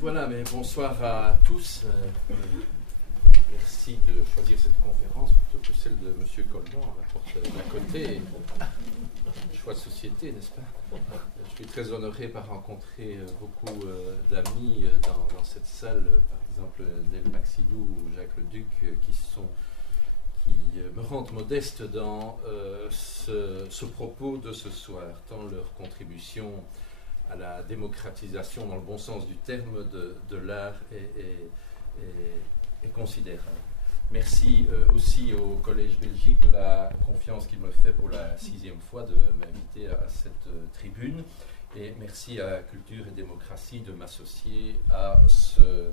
Voilà, mais bonsoir à tous. Merci de choisir cette conférence plutôt que celle de M. Coleman à la porte d'à côté. Choix de société, n'est-ce pas? Je suis très honoré par rencontrer beaucoup d'amis dans cette salle, par exemple Nel Maxinou ou Jacques Leduc, qui me rendent modeste dans ce propos de ce soir, tant leur contribution à la démocratisation, dans le bon sens du terme, de l'art est considérable. Merci aussi au Collège Belgique de la confiance qu'il me fait pour la 6e fois de m'inviter à cette tribune. Et merci à Culture et Démocratie de m'associer à ce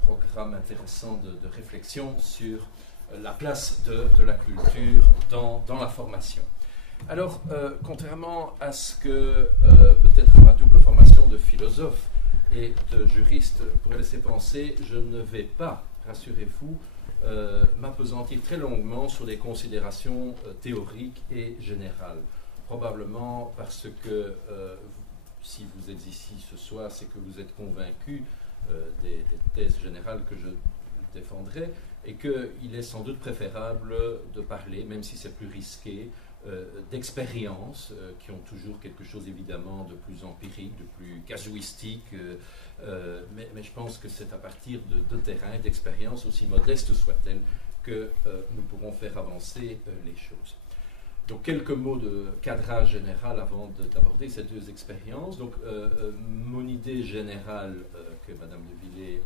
programme intéressant de réflexion sur la place de la culture dans la formation. Alors, contrairement à ce que peut-être ma double formation de philosophe et de juriste pourrait laisser penser, je ne vais pas, rassurez-vous, m'appesantir très longuement sur des considérations théoriques et générales. Probablement parce que si vous êtes ici ce soir, c'est que vous êtes convaincu des thèses générales que je défendrai et qu'il est sans doute préférable de parler, même si c'est plus risqué, d'expériences qui ont toujours quelque chose évidemment de plus empirique, de plus casuistique, mais je pense que c'est à partir de terrains, d'expériences aussi modestes soient-elles, que nous pourrons faire avancer les choses. Donc quelques mots de cadrage général avant d'aborder ces deux expériences. Donc mon idée générale que Madame de Villers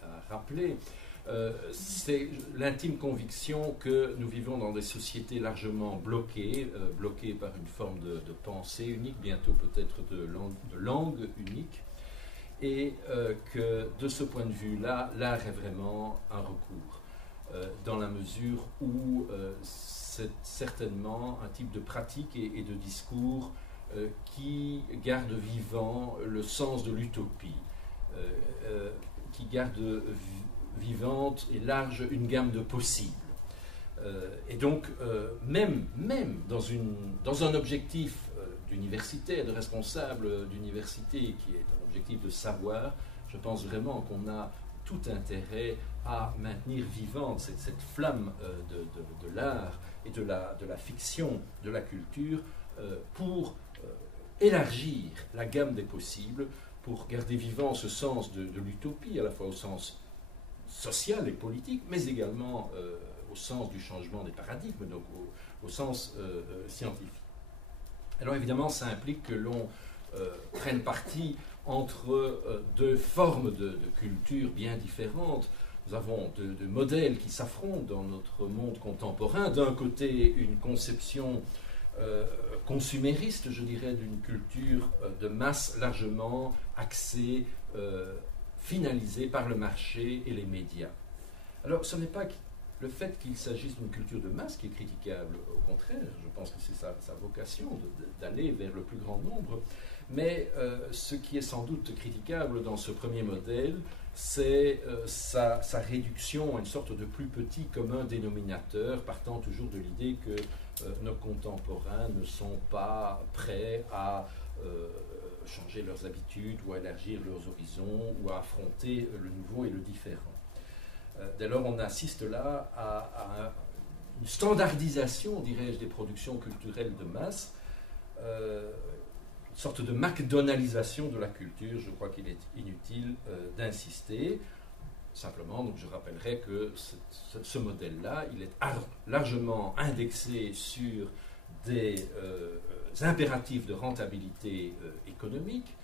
a rappelée, c'est l'intime conviction que nous vivons dans des sociétés largement bloquées par une forme de pensée unique, bientôt peut-être de langue unique, et que de ce point de vue-là, l'art est vraiment un recours, dans la mesure où c'est certainement un type de pratique et de discours qui garde vivant le sens de l'utopie, qui garde vivante et large une gamme de possibles. Et donc, même dans un objectif d'université, de responsable d'université, qui est un objectif de savoir, je pense vraiment qu'on a tout intérêt à maintenir vivante cette flamme de l'art et de la fiction, de la culture, pour élargir la gamme des possibles, pour garder vivant ce sens de l'utopie, à la fois au sens social et politique, mais également au sens du changement des paradigmes, donc au sens scientifique. Alors évidemment, ça implique que l'on prenne parti entre deux formes de culture bien différentes. Nous avons deux modèles qui s'affrontent dans notre monde contemporain. D'un côté, une conception consumériste, je dirais, d'une culture de masse largement axée, finalisée par le marché et les médias. Alors, ce n'est pas le fait qu'il s'agisse d'une culture de masse qui est critiquable, au contraire, je pense que c'est sa vocation d'aller vers le plus grand nombre, mais ce qui est sans doute critiquable dans ce premier modèle, c'est sa réduction à une sorte de plus petit commun dénominateur, partant toujours de l'idée que nos contemporains ne sont pas prêts à changer leurs habitudes ou à élargir leurs horizons ou à affronter le nouveau et le différent. Dès lors, on assiste là à une standardisation, dirais-je, des productions culturelles de masse, une sorte de McDonaldisation de la culture. Je crois qu'il est inutile d'insister. Simplement, donc, je rappellerai que ce modèle-là, il est largement indexé sur des impératifs de rentabilité économique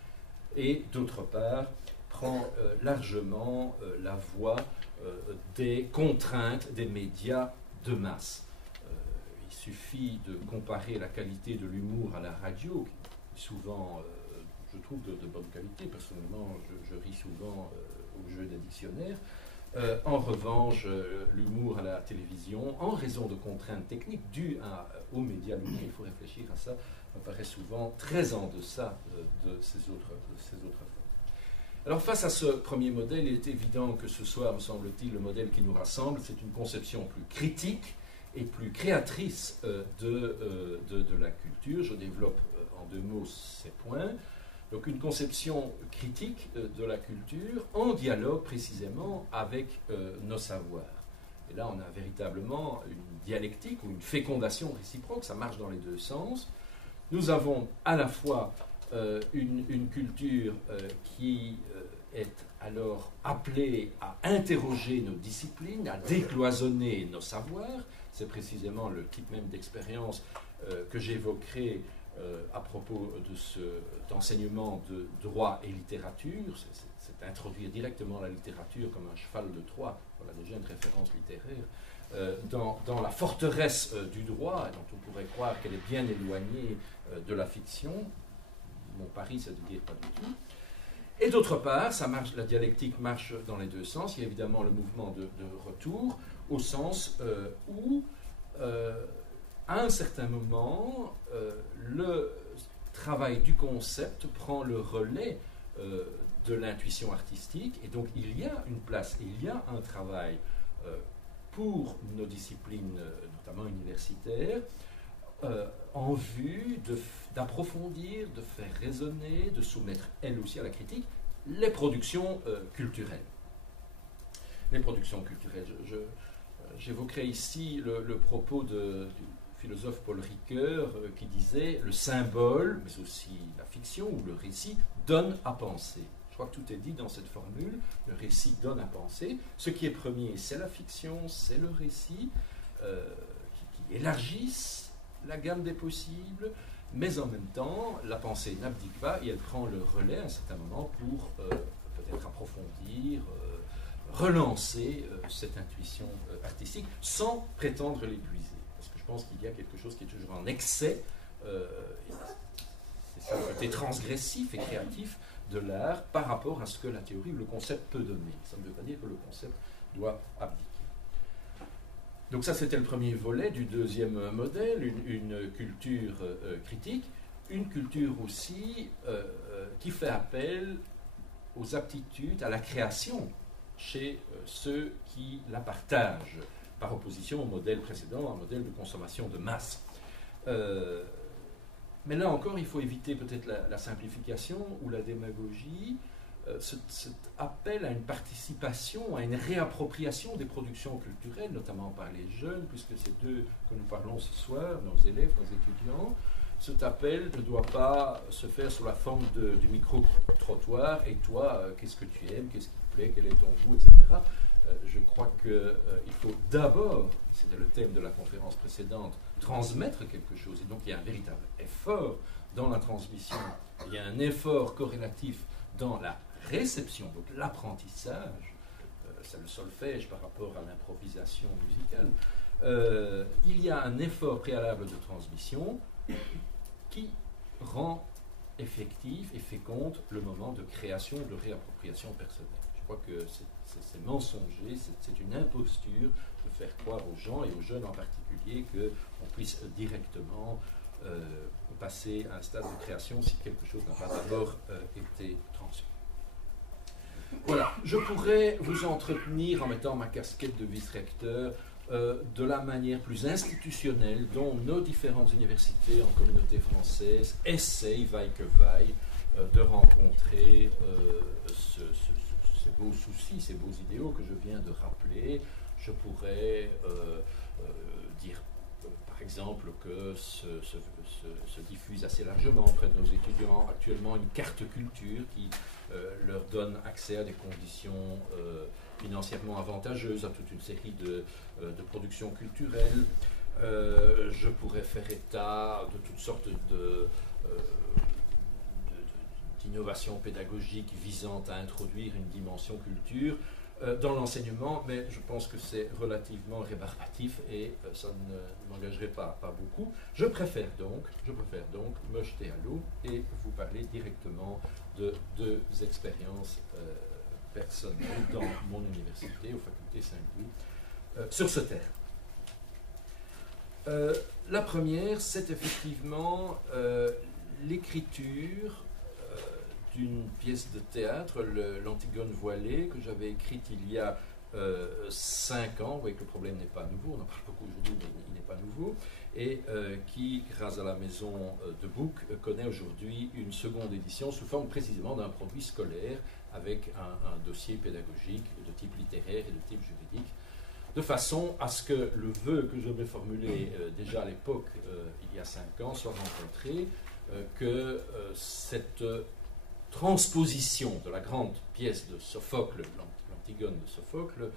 et, d'autre part, prend largement la voie des contraintes des médias de masse. Il suffit de comparer la qualité de l'humour à la radio, qui souvent, je trouve, de bonne qualité. Personnellement, je ris souvent au jeu des dictionnaires. En revanche, l'humour à la télévision, en raison de contraintes techniques dues aux médias lui-même, il faut réfléchir à ça, me paraît souvent très en deçà de ces autres formes. Alors face à ce premier modèle, il est évident que ce soir, me semble-t-il, le modèle qui nous rassemble, c'est une conception plus critique et plus créatrice de la culture. Je développe en deux mots ces points. Donc une conception critique de la culture en dialogue précisément avec nos savoirs. Et là, on a véritablement une dialectique ou une fécondation réciproque, ça marche dans les deux sens. Nous avons à la fois une culture qui est alors appelée à interroger nos disciplines, à décloisonner nos savoirs. C'est précisément le type même d'expérience que j'évoquerai à propos de cet enseignement de droit et littérature. C'est introduire directement la littérature comme un cheval de Troie, voilà déjà une référence littéraire, dans la forteresse du droit, dont on pourrait croire qu'elle est bien éloignée de la fiction. Mon pari, c'est de dire pas du tout. Et d'autre part, ça marche, la dialectique marche dans les deux sens. Il y a évidemment le mouvement de retour, au sens où, à un certain moment, le travail du concept prend le relais de l'intuition artistique, et donc il y a une place, il y a un travail pour nos disciplines, notamment universitaires, en vue d'approfondir, de faire résonner, de soumettre elles aussi à la critique, les productions culturelles. Les productions culturelles. J'évoquerai ici le propos du philosophe Paul Ricoeur qui disait « Le symbole, mais aussi la fiction ou le récit, donne à penser ». Je crois que tout est dit dans cette formule. Le récit donne à penser. Ce qui est premier, c'est la fiction, c'est le récit, qui élargissent la gamme des possibles, mais en même temps, la pensée n'abdique pas et elle prend le relais à un certain moment pour peut-être approfondir, relancer cette intuition artistique sans prétendre l'épuiser. Parce que je pense qu'il y a quelque chose qui est toujours en excès, c'est ça le côté transgressif et créatif de l'art par rapport à ce que la théorie ou le concept peut donner. Ça ne veut pas dire que le concept doit abdiquer. Donc ça, c'était le premier volet du deuxième modèle, une culture critique, une culture aussi qui fait appel aux aptitudes, à la création chez ceux qui la partagent, par opposition au modèle précédent, un modèle de consommation de masse. Mais là encore, il faut éviter peut-être la simplification ou la démagogie. Cet appel à une participation, à une réappropriation des productions culturelles, notamment par les jeunes, puisque c'est d'eux que nous parlons ce soir, nos élèves, nos étudiants. Cet appel ne doit pas se faire sous la forme du micro-trottoir. Et toi, qu'est-ce que tu aimes, qu'est-ce qui te plaît, quel est ton goût, etc. Je crois qu'il faut d'abord, c'était le thème de la conférence précédente, transmettre quelque chose. Et donc il y a un véritable effort dans la transmission, il y a un effort corrélatif dans la réception, donc l'apprentissage, c'est le solfège par rapport à l'improvisation musicale. Il y a un effort préalable de transmission qui rend effectif et féconde le moment de création, de réappropriation personnelle. Je crois que c'est mensonger, c'est une imposture de faire croire aux gens et aux jeunes en particulier qu'on puisse directement passer à un stade de création si quelque chose n'a pas d'abord été transmis. Voilà, je pourrais vous entretenir en mettant ma casquette de vice-recteur de la manière plus institutionnelle dont nos différentes universités en communauté française essayent, vaille que vaille, de rencontrer ces beaux soucis, ces beaux idéaux que je viens de rappeler. Je pourrais dire par exemple que se diffuse assez largement auprès de nos étudiants actuellement une carte culture qui leur donne accès à des conditions financièrement avantageuses à toute une série de productions culturelles. Je pourrais faire état de toutes sortes d'innovations pédagogiques visant à introduire une dimension culture dans l'enseignement, mais je pense que c'est relativement rébarbatif et ça ne m'engagerait pas beaucoup. Je préfère donc me jeter à l'eau et vous parler directement de deux expériences personnelles dans mon université, aux facultés Saint-Louis, sur ce terrain. La première, c'est effectivement l'écriture d'une pièce de théâtre, l'Antigone voilée, que j'avais écrite il y a 5 ans. Vous voyez que le problème n'est pas nouveau, on en parle beaucoup aujourd'hui, mais il n'est pas nouveau, et qui, grâce à la maison de Book, connaît aujourd'hui une seconde édition sous forme précisément d'un produit scolaire avec un dossier pédagogique de type littéraire et de type juridique, de façon à ce que le vœu que je vais formuler déjà à l'époque, il y a 5 ans, soit rencontré, que cette transposition de la grande pièce de Sophocle, l'Antigone de Sophocle,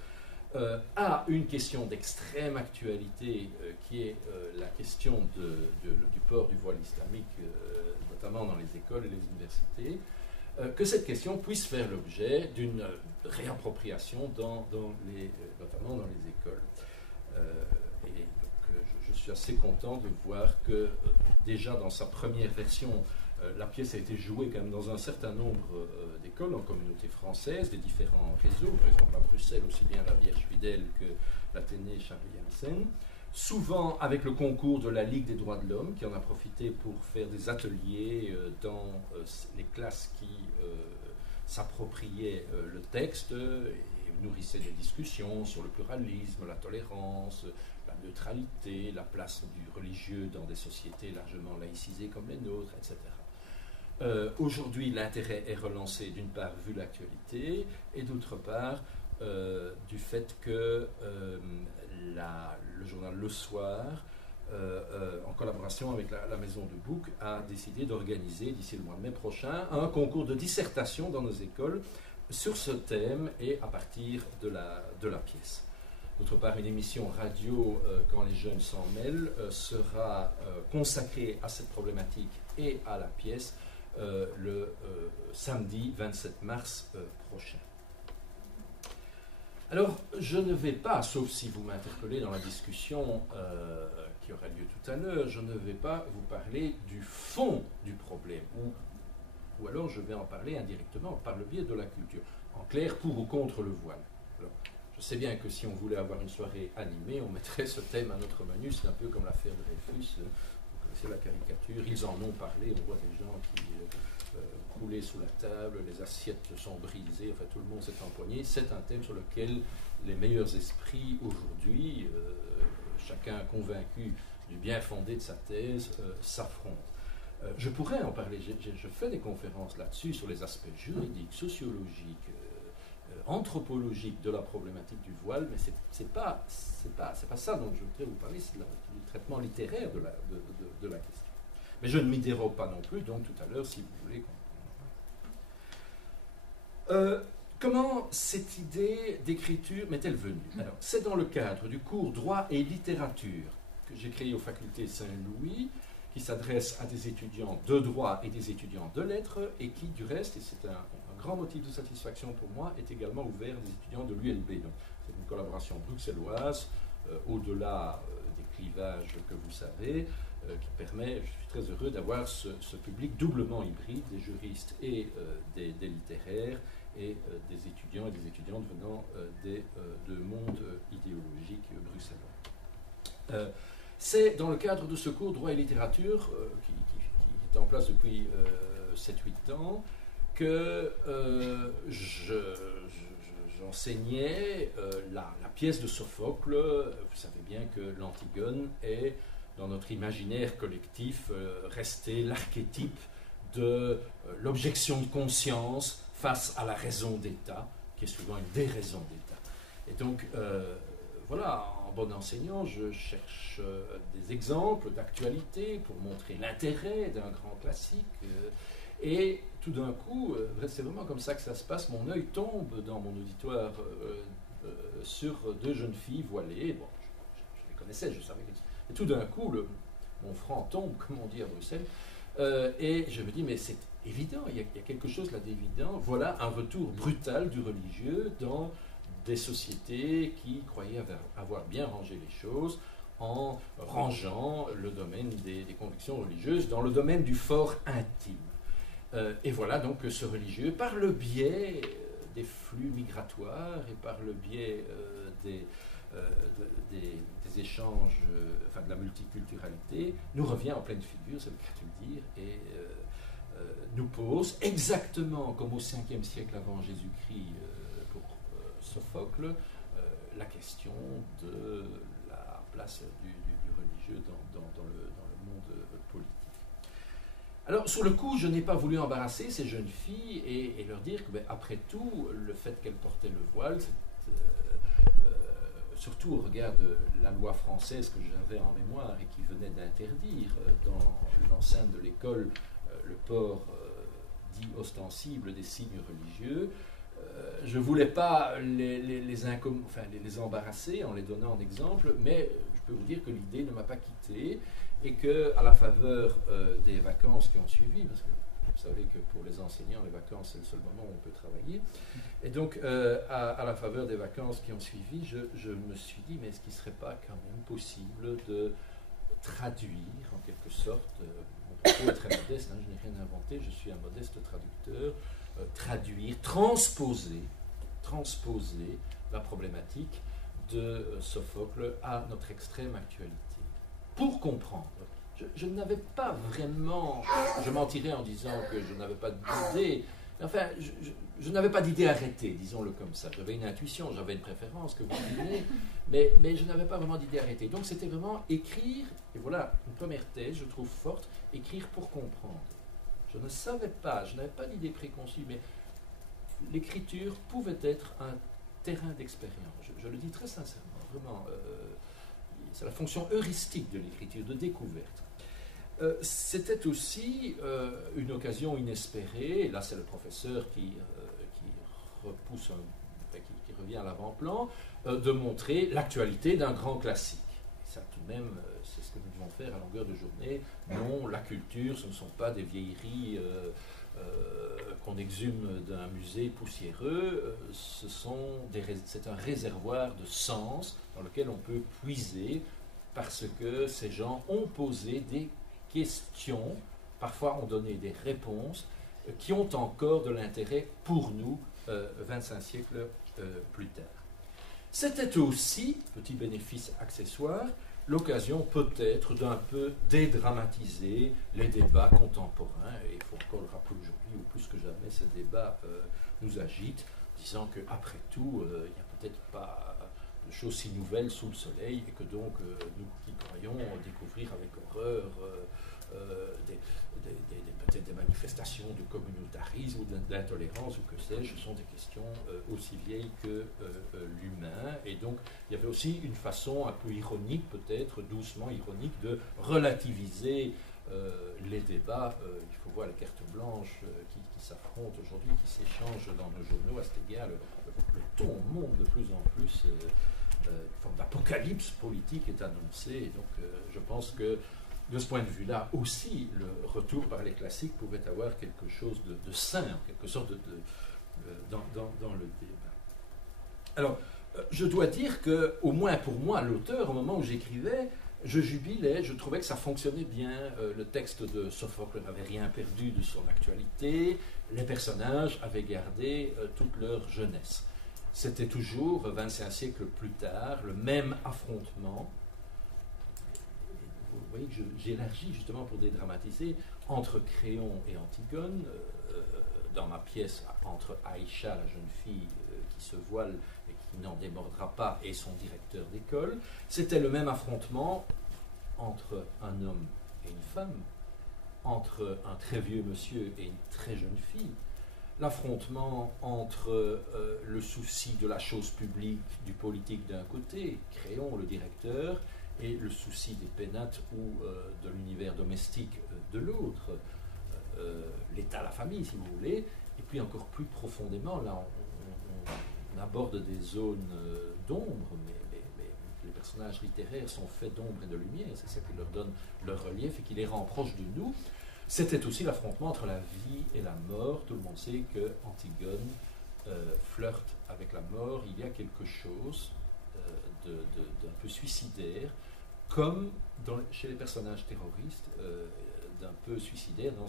a une question d'extrême actualité qui est la question du port du voile islamique, notamment dans les écoles et les universités, que cette question puisse faire l'objet d'une réappropriation notamment dans les écoles. Et donc, je suis assez content de voir que déjà dans sa première version, la pièce a été jouée quand même dans un certain nombre d'écoles en communauté française, des différents réseaux, par exemple à Bruxelles, aussi bien la Vierge Fidèle que l'Athénée Charlie Janssen, souvent avec le concours de la Ligue des droits de l'homme, qui en a profité pour faire des ateliers dans les classes qui s'appropriaient le texte et nourrissaient des discussions sur le pluralisme, la tolérance, la neutralité, la place du religieux dans des sociétés largement laïcisées comme les nôtres, etc. Aujourd'hui, l'intérêt est relancé d'une part vu l'actualité et d'autre part du fait que le journal Le Soir, en collaboration avec la maison de Book, a décidé d'organiser d'ici le mois de mai prochain un concours de dissertation dans nos écoles sur ce thème et à partir de la pièce. D'autre part, une émission radio, quand les jeunes s'en mêlent, sera consacrée à cette problématique et à la pièce le samedi 27 mars prochain. Alors, je ne vais pas, sauf si vous m'interpellez dans la discussion qui aura lieu tout à l'heure, je ne vais pas vous parler du fond du problème, ou alors je vais en parler indirectement par le biais de la culture. En clair, pour ou contre le voile. Alors, je sais bien que si on voulait avoir une soirée animée, on mettrait ce thème à notre menu, c'est un peu comme l'affaire Dreyfus, vous connaissez la caricature, ils en ont parlé, on voit des gens qui roulaient sous la table, les assiettes sont brisées, enfin tout le monde s'est empoigné. C'est un thème sur lequel les meilleurs esprits aujourd'hui, chacun convaincu du bien fondé de sa thèse, s'affrontent. Je pourrais en parler, je fais des conférences là-dessus sur les aspects juridiques, sociologiques, anthropologiques de la problématique du voile, mais c'est pas ça dont je voudrais vous parler, c'est du traitement littéraire de la question. Mais je ne m'y dérobe pas non plus, donc tout à l'heure, si vous voulez. Comment cette idée d'écriture m'est-elle venue? Alors, c'est dans le cadre du cours Droit et littérature que j'ai créé aux facultés Saint-Louis, qui s'adresse à des étudiants de droit et des étudiants de lettres, et qui, du reste, et c'est un grand motif de satisfaction pour moi, est également ouvert des étudiants de l'ULB. Donc, c'est une collaboration bruxelloise, au-delà des clivages que vous savez, qui permet, je suis très heureux d'avoir ce public doublement hybride, des juristes et des littéraires, et des étudiants et des étudiantes venant de mondes idéologiques bruxellois. C'est dans le cadre de ce cours Droit et littérature, qui est en place depuis 7-8 ans, que j'enseignais la pièce de Sophocle. Vous savez bien que l'Antigone est, dans notre imaginaire collectif, resté l'archétype de l'objection de conscience face à la raison d'État, qui est souvent une déraison d'État. Et donc, voilà, en bon enseignant, je cherche des exemples d'actualité pour montrer l'intérêt d'un grand classique. Et tout d'un coup, c'est vraiment comme ça que ça se passe, mon œil tombe dans mon auditoire sur deux jeunes filles voilées. Bon, je les connaissais, je savais qu'elles... Et tout d'un coup, mon franc tombe, comme on dit à Bruxelles, et je me dis, mais c'est évident, il y a quelque chose là d'évident. Voilà un retour brutal du religieux dans des sociétés qui croyaient avoir bien rangé les choses en rangeant le domaine des convictions religieuses dans le domaine du fort intime. Et voilà donc ce religieux, par le biais des flux migratoires et par le biais des échanges, enfin de la multiculturalité, nous revient en pleine figure, c'est le cas de le dire, et nous pose, exactement comme au 5e siècle avant Jésus-Christ pour Sophocle, la question de la place du religieux dans le monde politique. Alors, sur le coup, je n'ai pas voulu embarrasser ces jeunes filles et leur dire que, après tout, le fait qu'elles portaient le voile, surtout au regard de la loi française que j'avais en mémoire et qui venait d'interdire dans l'enceinte de l'école le port dit ostensible des signes religieux, je ne voulais pas les embarrasser en les donnant en exemple, mais je peux vous dire que l'idée ne m'a pas quitté et qu'à la faveur des vacances qui ont suivi, parce que vous savez que pour les enseignants, les vacances, c'est le seul moment où on peut travailler. Et donc, à la faveur des vacances qui ont suivi, je me suis dit, mais est-ce qu'il ne serait pas quand même possible de traduire, en quelque sorte, mon propos est très modeste, je n'ai rien inventé, je suis un modeste traducteur, traduire, transposer la problématique de Sophocle à notre extrême actualité. Pour comprendre, je n'avais pas vraiment, je mentirais en disant que je n'avais pas d'idée, enfin, je n'avais pas d'idée arrêtée, disons-le comme ça. J'avais une intuition, j'avais une préférence que vous disiez, mais je n'avais pas vraiment d'idée arrêtée. Donc c'était vraiment écrire, et voilà, une première thèse, je trouve forte, écrire pour comprendre. Je ne savais pas, je n'avais pas d'idée préconçue, mais l'écriture pouvait être un terrain d'expérience. Je le dis très sincèrement, vraiment. C'est la fonction heuristique de l'écriture, de découverte. C'était aussi une occasion inespérée, et là c'est le professeur qui revient à l'avant-plan, de montrer l'actualité d'un grand classique. Et ça tout de même, c'est ce que nous devons faire à longueur de journée. Non, la culture, ce ne sont pas des vieilleries qu'on exhume d'un musée poussiéreux, c'est un réservoir de sens dans lequel on peut puiser parce que ces gens ont posé des questions, parfois ont donné des réponses qui ont encore de l'intérêt pour nous 25 siècles plus tard. C'était aussi, petit bénéfice accessoire, l'occasion peut-être d'un peu dédramatiser les débats contemporains, et il faut encore le rappeler aujourd'hui, où plus que jamais ces débats nous agitent, disant qu'après tout, il n'y a peut-être pas de choses si nouvelles sous le soleil, et que donc nous qui croyons découvrir avec horreur peut-être des manifestations de communautarisme ou d'intolérance ou que sais-je, ce sont des questions aussi vieilles que l'humain. Et donc, il y avait aussi une façon un peu ironique, peut-être doucement ironique, de relativiser les débats. Il faut voir les cartes blanches qui s'affrontent aujourd'hui, qui s'échangent dans nos journaux. À cet égard, le ton monte de plus en plus. Une forme d'apocalypse politique est annoncée. Et donc, je pense que de ce point de vue-là aussi, le retour par les classiques pouvait avoir quelque chose de sain, en quelque sorte, dans le débat. Alors, je dois dire que, au moins pour moi, l'auteur, au moment où j'écrivais, je jubilais, je trouvais que ça fonctionnait bien. Le texte de Sophocle n'avait rien perdu de son actualité, les personnages avaient gardé toute leur jeunesse. C'était toujours, 25 siècles plus tard, le même affrontement. Vous voyez que j'élargis justement pour dédramatiser entre Créon et Antigone, dans ma pièce entre Aïcha, la jeune fille qui se voile et qui n'en démordra pas, et son directeur d'école. C'était le même affrontement entre un homme et une femme, entre un très vieux monsieur et une très jeune fille. L'affrontement entre le souci de la chose publique, du politique d'un côté, Créon, le directeur, et le souci des pénates ou de l'univers domestique de l'autre, l'État, la famille, si vous voulez. Et puis encore plus profondément, là, on aborde des zones d'ombre, mais les personnages littéraires sont faits d'ombre et de lumière, c'est ça qui leur donne leur relief et qui les rend proches de nous. C'était aussi l'affrontement entre la vie et la mort. Tout le monde sait que Antigone flirte avec la mort. Il y a quelque chose d'un peu suicidaire, comme chez les personnages terroristes, d'un peu suicidaire dans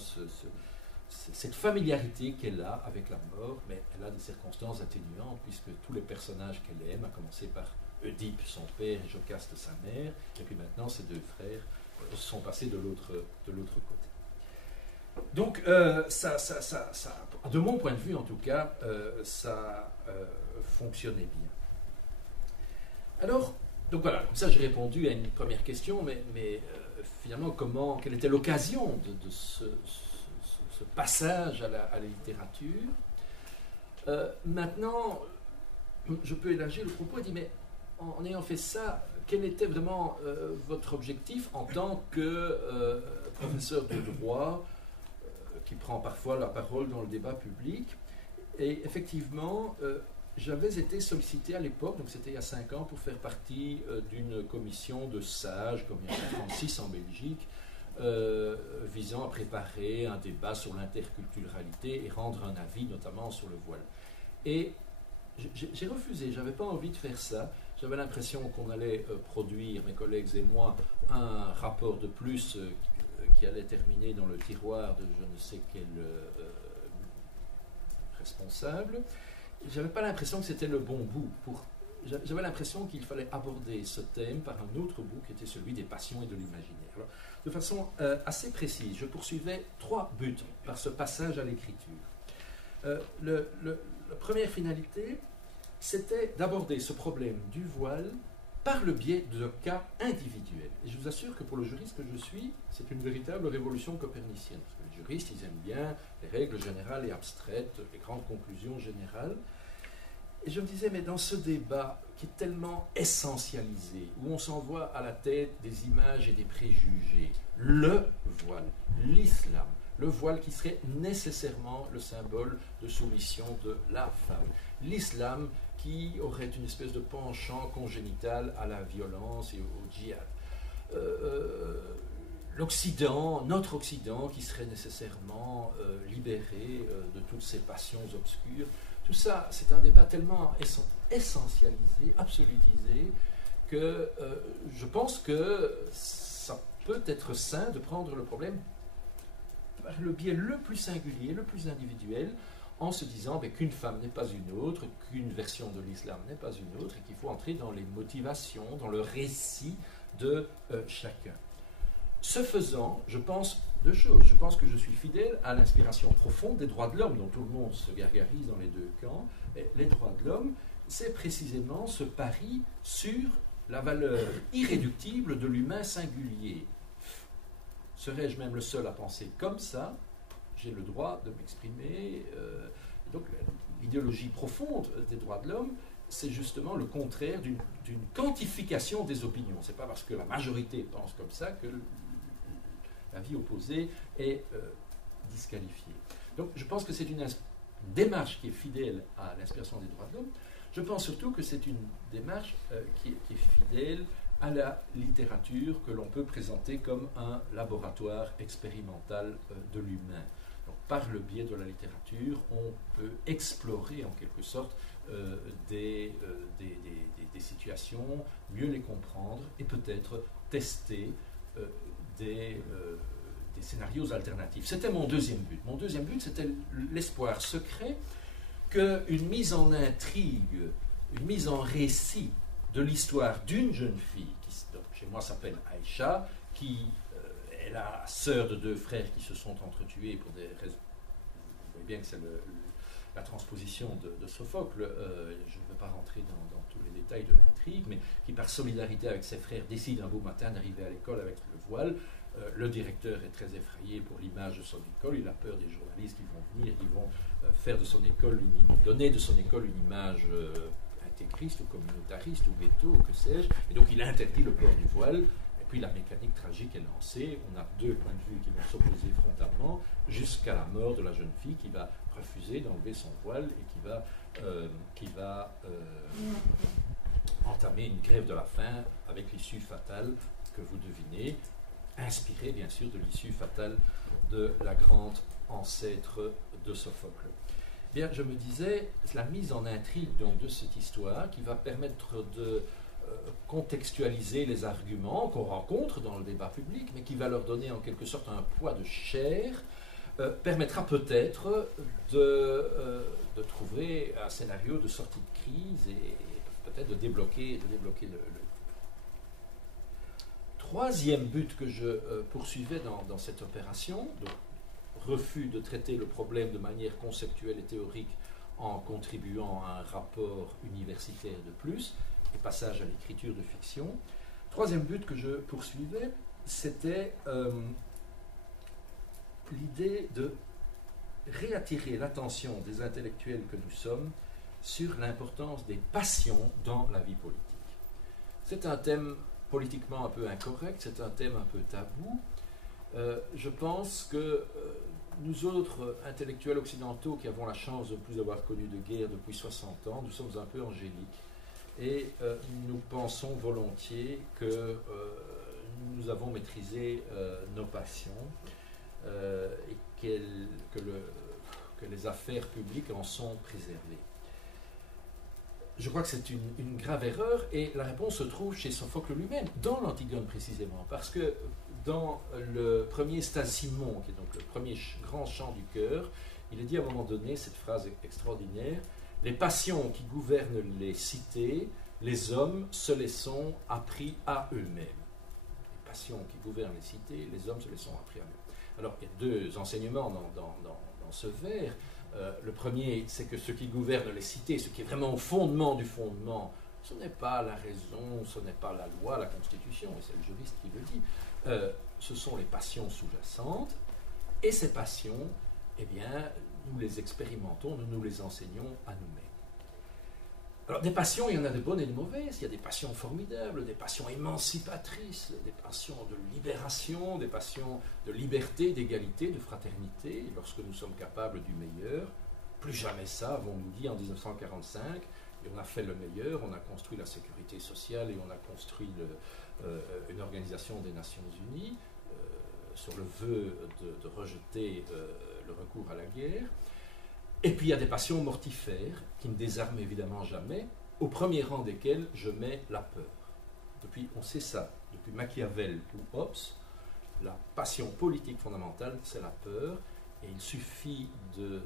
cette familiarité qu'elle a avec la mort, mais elle a des circonstances atténuantes, puisque tous les personnages qu'elle aime, à commencer par Oedipe, son père, et Jocaste, sa mère, et puis maintenant ses deux frères, sont passés de l'autre côté. Donc, de mon point de vue en tout cas, ça fonctionnait bien. Alors, donc voilà, comme ça j'ai répondu à une première question, mais finalement, quelle était l'occasion de ce passage à la littérature. Maintenant, je peux élargir le propos et dire, mais en ayant fait ça, quel était vraiment votre objectif en tant que professeur de droit qui prend parfois la parole dans le débat public? Et effectivement, j'avais été sollicité à l'époque, donc c'était il y a 5 ans, pour faire partie d'une commission de sages, comme il y en a 36 en Belgique, visant à préparer un débat sur l'interculturalité et rendre un avis, notamment sur le voile. Et j'ai refusé, j'avais pas envie de faire ça. J'avais l'impression qu'on allait produire, mes collègues et moi, un rapport de plus qui allait terminer dans le tiroir de je ne sais quel responsable. J'avais pas l'impression que c'était le bon bout. J'avais l'impression qu'il fallait aborder ce thème par un autre bout qui était celui des passions et de l'imaginaire. Alors, de façon assez précise, je poursuivais 3 buts par ce passage à l'écriture. La première finalité, c'était d'aborder ce problème du voile par le biais de cas individuels. Et je vous assure que pour le juriste que je suis, c'est une véritable révolution copernicienne. Parce que les juristes, ils aiment bien les règles générales et abstraites, les grandes conclusions générales. Et je me disais, mais dans ce débat qui est tellement essentialisé, où on s'envoie à la tête des images et des préjugés, le voile, l'islam, le voile qui serait nécessairement le symbole de soumission de la femme, l'islam qui aurait une espèce de penchant congénital à la violence et au djihad. L'Occident, notre Occident, qui serait nécessairement libéré de toutes ces passions obscures. Tout ça, c'est un débat tellement essentialisé, absolutisé, que je pense que ça peut être sain de prendre le problème par le biais le plus singulier, le plus individuel, en se disant qu'une femme n'est pas une autre, qu'une version de l'islam n'est pas une autre, et qu'il faut entrer dans les motivations, dans le récit de chacun. Ce faisant, je pense 2 choses. Je pense que je suis fidèle à l'inspiration profonde des droits de l'homme, dont tout le monde se gargarise dans les 2 camps. Et les droits de l'homme, c'est précisément ce pari sur la valeur irréductible de l'humain singulier. Serais-je même le seul à penser comme ça? J'ai le droit de m'exprimer. Donc l'idéologie profonde des droits de l'homme, c'est justement le contraire d'une quantification des opinions. Ce n'est pas parce que la majorité pense comme ça que l'avis opposé est disqualifié. Donc je pense que c'est une démarche qui est fidèle à l'inspiration des droits de l'homme. Je pense surtout que c'est une démarche qui est fidèle à la littérature que l'on peut présenter comme un laboratoire expérimental de l'humain. Donc, par le biais de la littérature, on peut explorer en quelque sorte des situations, mieux les comprendre et peut-être tester des scénarios alternatifs. C'était mon 2e but. Mon 2e but, c'était l'espoir secret qu'une mise en intrigue, une mise en récit de l'histoire d'une jeune fille, qui donc, chez moi s'appelle Aïcha, qui est la sœur de 2 frères qui se sont entretués pour des raisons. Vous voyez bien que c'est la transposition de Sophocle. Je ne vais pas rentrer dans tous les détails de l'intrigue, mais qui par solidarité avec ses frères décide un beau matin d'arriver à l'école avec le voile. Le directeur est très effrayé pour l'image de son école, il a peur des journalistes qui vont venir, qui vont faire de son école donner de son école une image intégriste ou communautariste ou ghetto ou que sais-je, et donc il interdit le port du voile. Et puis la mécanique tragique est lancée, on a 2 points de vue qui vont s'opposer frontalement jusqu'à la mort de la jeune fille qui va refuser d'enlever son voile et qui va entamer une grève de la faim avec l'issue fatale que vous devinez, inspirée bien sûr de l'issue fatale de la grande ancêtre de Sophocle. Bien, je me disais, la mise en intrigue donc, de cette histoire qui va permettre de contextualiser les arguments qu'on rencontre dans le débat public, mais qui va leur donner en quelque sorte un poids de chair, permettra peut-être de trouver un scénario de sortie de crise et peut-être de débloquer le 3e but que je poursuivais dans cette opération, donc refus de traiter le problème de manière conceptuelle et théorique en contribuant à un rapport universitaire de plus, et passage à l'écriture de fiction. Troisième but que je poursuivais, c'était l'idée de réattirer l'attention des intellectuels que nous sommes sur l'importance des passions dans la vie politique. C'est un thème politiquement un peu incorrect, c'est un thème un peu tabou. Je pense que nous autres intellectuels occidentaux qui avons la chance de ne plus avoir connu de guerre depuis 60 ans, nous sommes un peu angéliques et nous pensons volontiers que nous avons maîtrisé nos passions et que les affaires publiques en sont préservées. Je crois que c'est une grave erreur et la réponse se trouve chez Sophocle lui-même, dans l'Antigone précisément, parce que dans le premier Stasimon, qui est donc le premier grand chant du chœur, il est dit à un moment donné cette phrase extraordinaire: les passions qui gouvernent les cités, les hommes se les sont appris à eux-mêmes. Les passions qui gouvernent les cités, les hommes se les sont appris à eux-mêmes. Alors il y a deux enseignements dans ce vers. Le premier, c'est que ce qui gouverne les cités, ce qui est vraiment au fondement du fondement, ce n'est pas la raison, ce n'est pas la loi, la constitution, et c'est le juriste qui le dit, ce sont les passions sous-jacentes, et ces passions, eh bien, nous les expérimentons, nous les enseignons à nous-mêmes. Alors, des passions, il y en a de bonnes et de mauvaises. Il y a des passions formidables, des passions émancipatrices, des passions de libération, des passions de liberté, d'égalité, de fraternité, lorsque nous sommes capables du meilleur. Plus jamais ça, avons-nous dit en 1945, et on a fait le meilleur, on a construit la sécurité sociale et on a construit une organisation des Nations Unies sur le vœu de rejeter le recours à la guerre. Et puis il y a des passions mortifères qui ne désarment évidemment jamais, au premier rang desquelles je mets la peur. Depuis, on sait ça, depuis Machiavel ou Hobbes, la passion politique fondamentale, c'est la peur, et il suffit de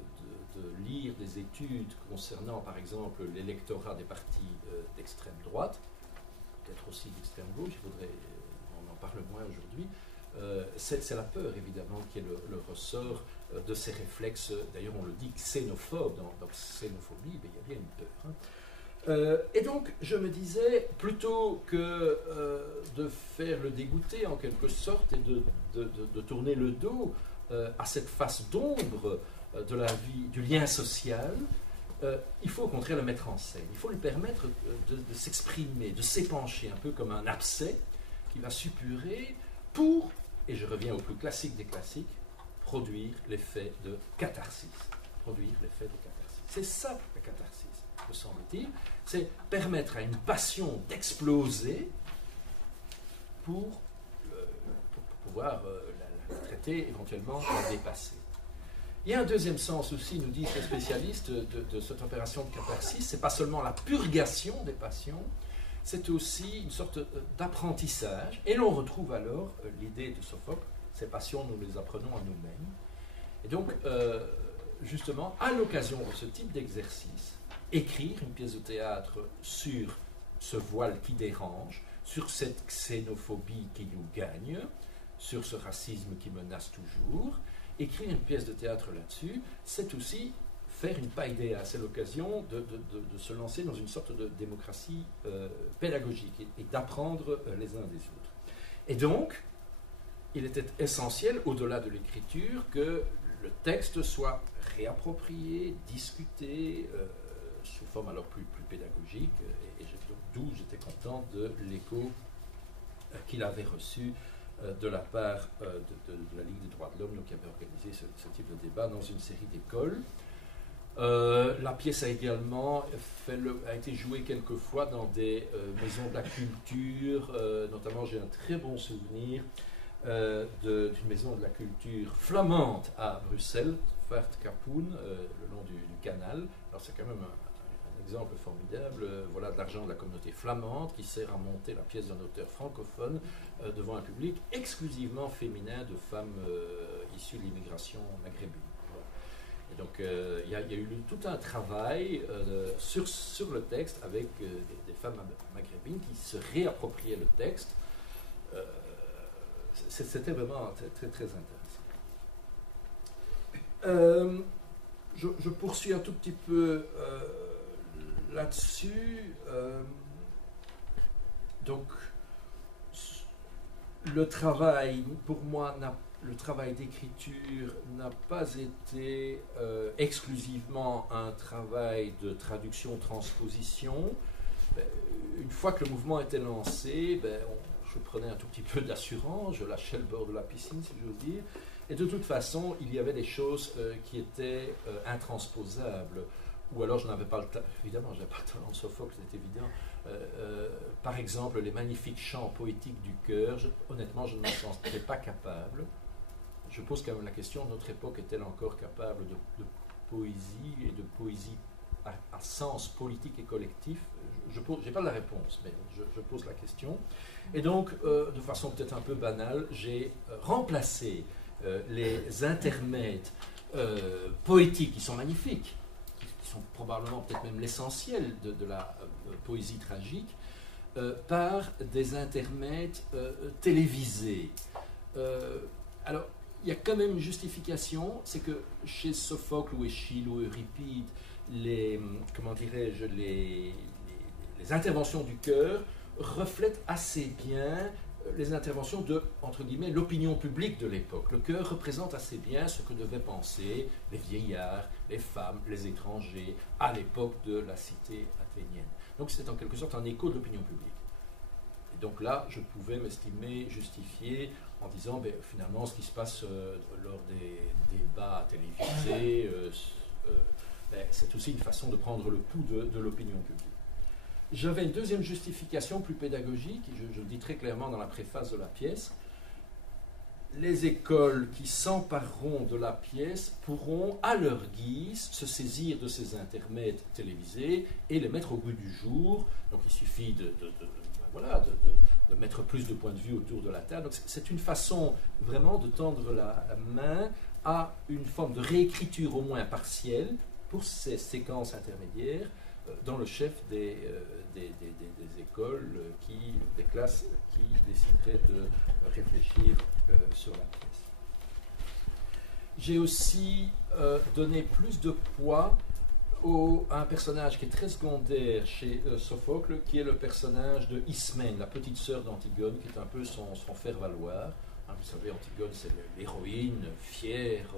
lire des études concernant par exemple l'électorat des partis d'extrême droite, peut-être aussi d'extrême gauche, on en parle moins aujourd'hui. C'est la peur, évidemment, qui est le ressort de ces réflexes. D'ailleurs, on le dit xénophobe, dans xénophobie, mais il y a bien une peur. Et donc, je me disais, plutôt que de faire le dégoûté, en quelque sorte, et de tourner le dos à cette face d'ombre de la vie, du lien social, il faut au contraire le mettre en scène. Il faut lui permettre de s'exprimer, de s'épancher, un peu comme un abcès qui va suppurer pour, et je reviens au plus classique des classiques, produire l'effet de catharsis. Produire l'effet de catharsis. C'est ça la catharsis, me semble-t-il. C'est permettre à une passion d'exploser pour pouvoir la traiter, éventuellement la dépasser. Il y a un deuxième sens aussi, nous disent les spécialistes, de cette opération de catharsis. C'est pas seulement la purgation des passions, c'est aussi une sorte d'apprentissage. Et l'on retrouve alors l'idée de Sophocle, ces passions, nous les apprenons à nous-mêmes. Et donc, justement, à l'occasion de ce type d'exercice, écrire une pièce de théâtre sur ce voile qui dérange, sur cette xénophobie qui nous gagne, sur ce racisme qui menace toujours, écrire une pièce de théâtre là-dessus, c'est aussi faire une païdéa, c'est l'occasion de se lancer dans une sorte de démocratie pédagogique et d'apprendre les uns des autres. Et donc, il était essentiel, au-delà de l'écriture, que le texte soit réapproprié, discuté, sous forme alors plus pédagogique, et d'où j'étais content de l'écho qu'il avait reçu de la part de la Ligue des droits de l'homme, qui avait organisé ce type de débat dans une série d'écoles. La pièce a également a été jouée quelques fois dans des maisons de la culture, notamment j'ai un très bon souvenir d'une maison de la culture flamande à Bruxelles, Vaartkapoen, le long du canal. Alors c'est quand même un exemple formidable, voilà de l'argent de la communauté flamande qui sert à monter la pièce d'un auteur francophone devant un public exclusivement féminin de femmes issues de l'immigration maghrébine. Et donc, il y a eu tout un travail sur le texte avec des femmes maghrébines qui se réappropriaient le texte. C'était vraiment très, très intéressant. Je poursuis un tout petit peu là-dessus. Donc, le travail, pour moi, le travail d'écriture n'a pas été exclusivement un travail de traduction-transposition. Une fois que le mouvement était lancé, je prenais un tout petit peu d'assurance, je lâchais le bord de la piscine, si j'ose dire. Et de toute façon, il y avait des choses qui étaient intransposables. Ou alors je n'avais pas le talent, évidemment, je n'avais pas le talent de Sophocle, c'est évident. Par exemple, les magnifiques chants poétiques du cœur, honnêtement, je ne m'en sentais pas capable. Je pose quand même la question, notre époque est-elle encore capable de poésie et de poésie à sens politique et collectif? Je n'ai pas la réponse, mais je pose la question. Et donc, de façon peut-être un peu banale, j'ai remplacé les intermèdes poétiques qui sont magnifiques, qui sont probablement peut-être même l'essentiel de la poésie tragique, par des intermèdes télévisés. Alors, il y a quand même une justification, c'est que chez Sophocle ou Échille ou Euripide, les interventions du cœur reflètent assez bien les interventions de, entre guillemets, l'opinion publique de l'époque. Le chœur représente assez bien ce que devaient penser les vieillards, les femmes, les étrangers à l'époque de la cité athénienne. Donc c'est en quelque sorte un écho de l'opinion publique. Et donc là, je pouvais m'estimer justifié en disant, finalement, ce qui se passe lors des débats télévisés, c'est aussi une façon de prendre le pouls de l'opinion publique. J'avais une deuxième justification plus pédagogique, je le dis très clairement dans la préface de la pièce. Les écoles qui s'empareront de la pièce pourront, à leur guise, se saisir de ces intermèdes télévisés et les mettre au goût du jour. Donc il suffit de mettre plus de points de vue autour de la table. Donc c'est une façon vraiment de tendre la main à une forme de réécriture au moins partielle pour ces séquences intermédiaires dans le chef des écoles, des classes qui décideraient de réfléchir sur la pièce. J'ai aussi donné plus de poids à un personnage qui est très secondaire chez Sophocle, qui est le personnage de Ismène, la petite sœur d'Antigone, qui est un peu son faire-valoir. Hein, vous savez, Antigone, c'est l'héroïne fière,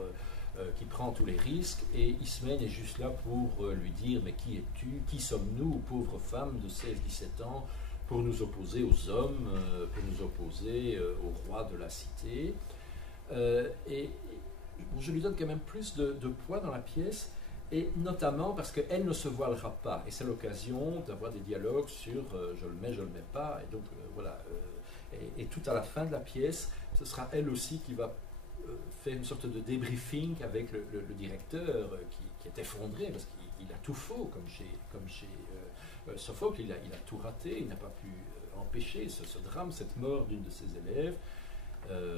qui prend tous les risques, et Ismène est juste là pour lui dire, mais qui es-tu, qui sommes-nous, pauvres femmes de 16-17 ans, pour nous opposer aux hommes, pour nous opposer au roi de la cité. Je lui donne quand même plus de poids dans la pièce, et notamment parce qu'elle ne se voilera pas, et c'est l'occasion d'avoir des dialogues sur je le mets, je le mets pas, et donc voilà. Et tout à la fin de la pièce, ce sera elle aussi qui va faire une sorte de débriefing avec le directeur qui est effondré parce qu'il a tout faux, comme chez Sophocle, il a tout raté, il n'a pas pu empêcher ce drame, cette mort d'une de ses élèves.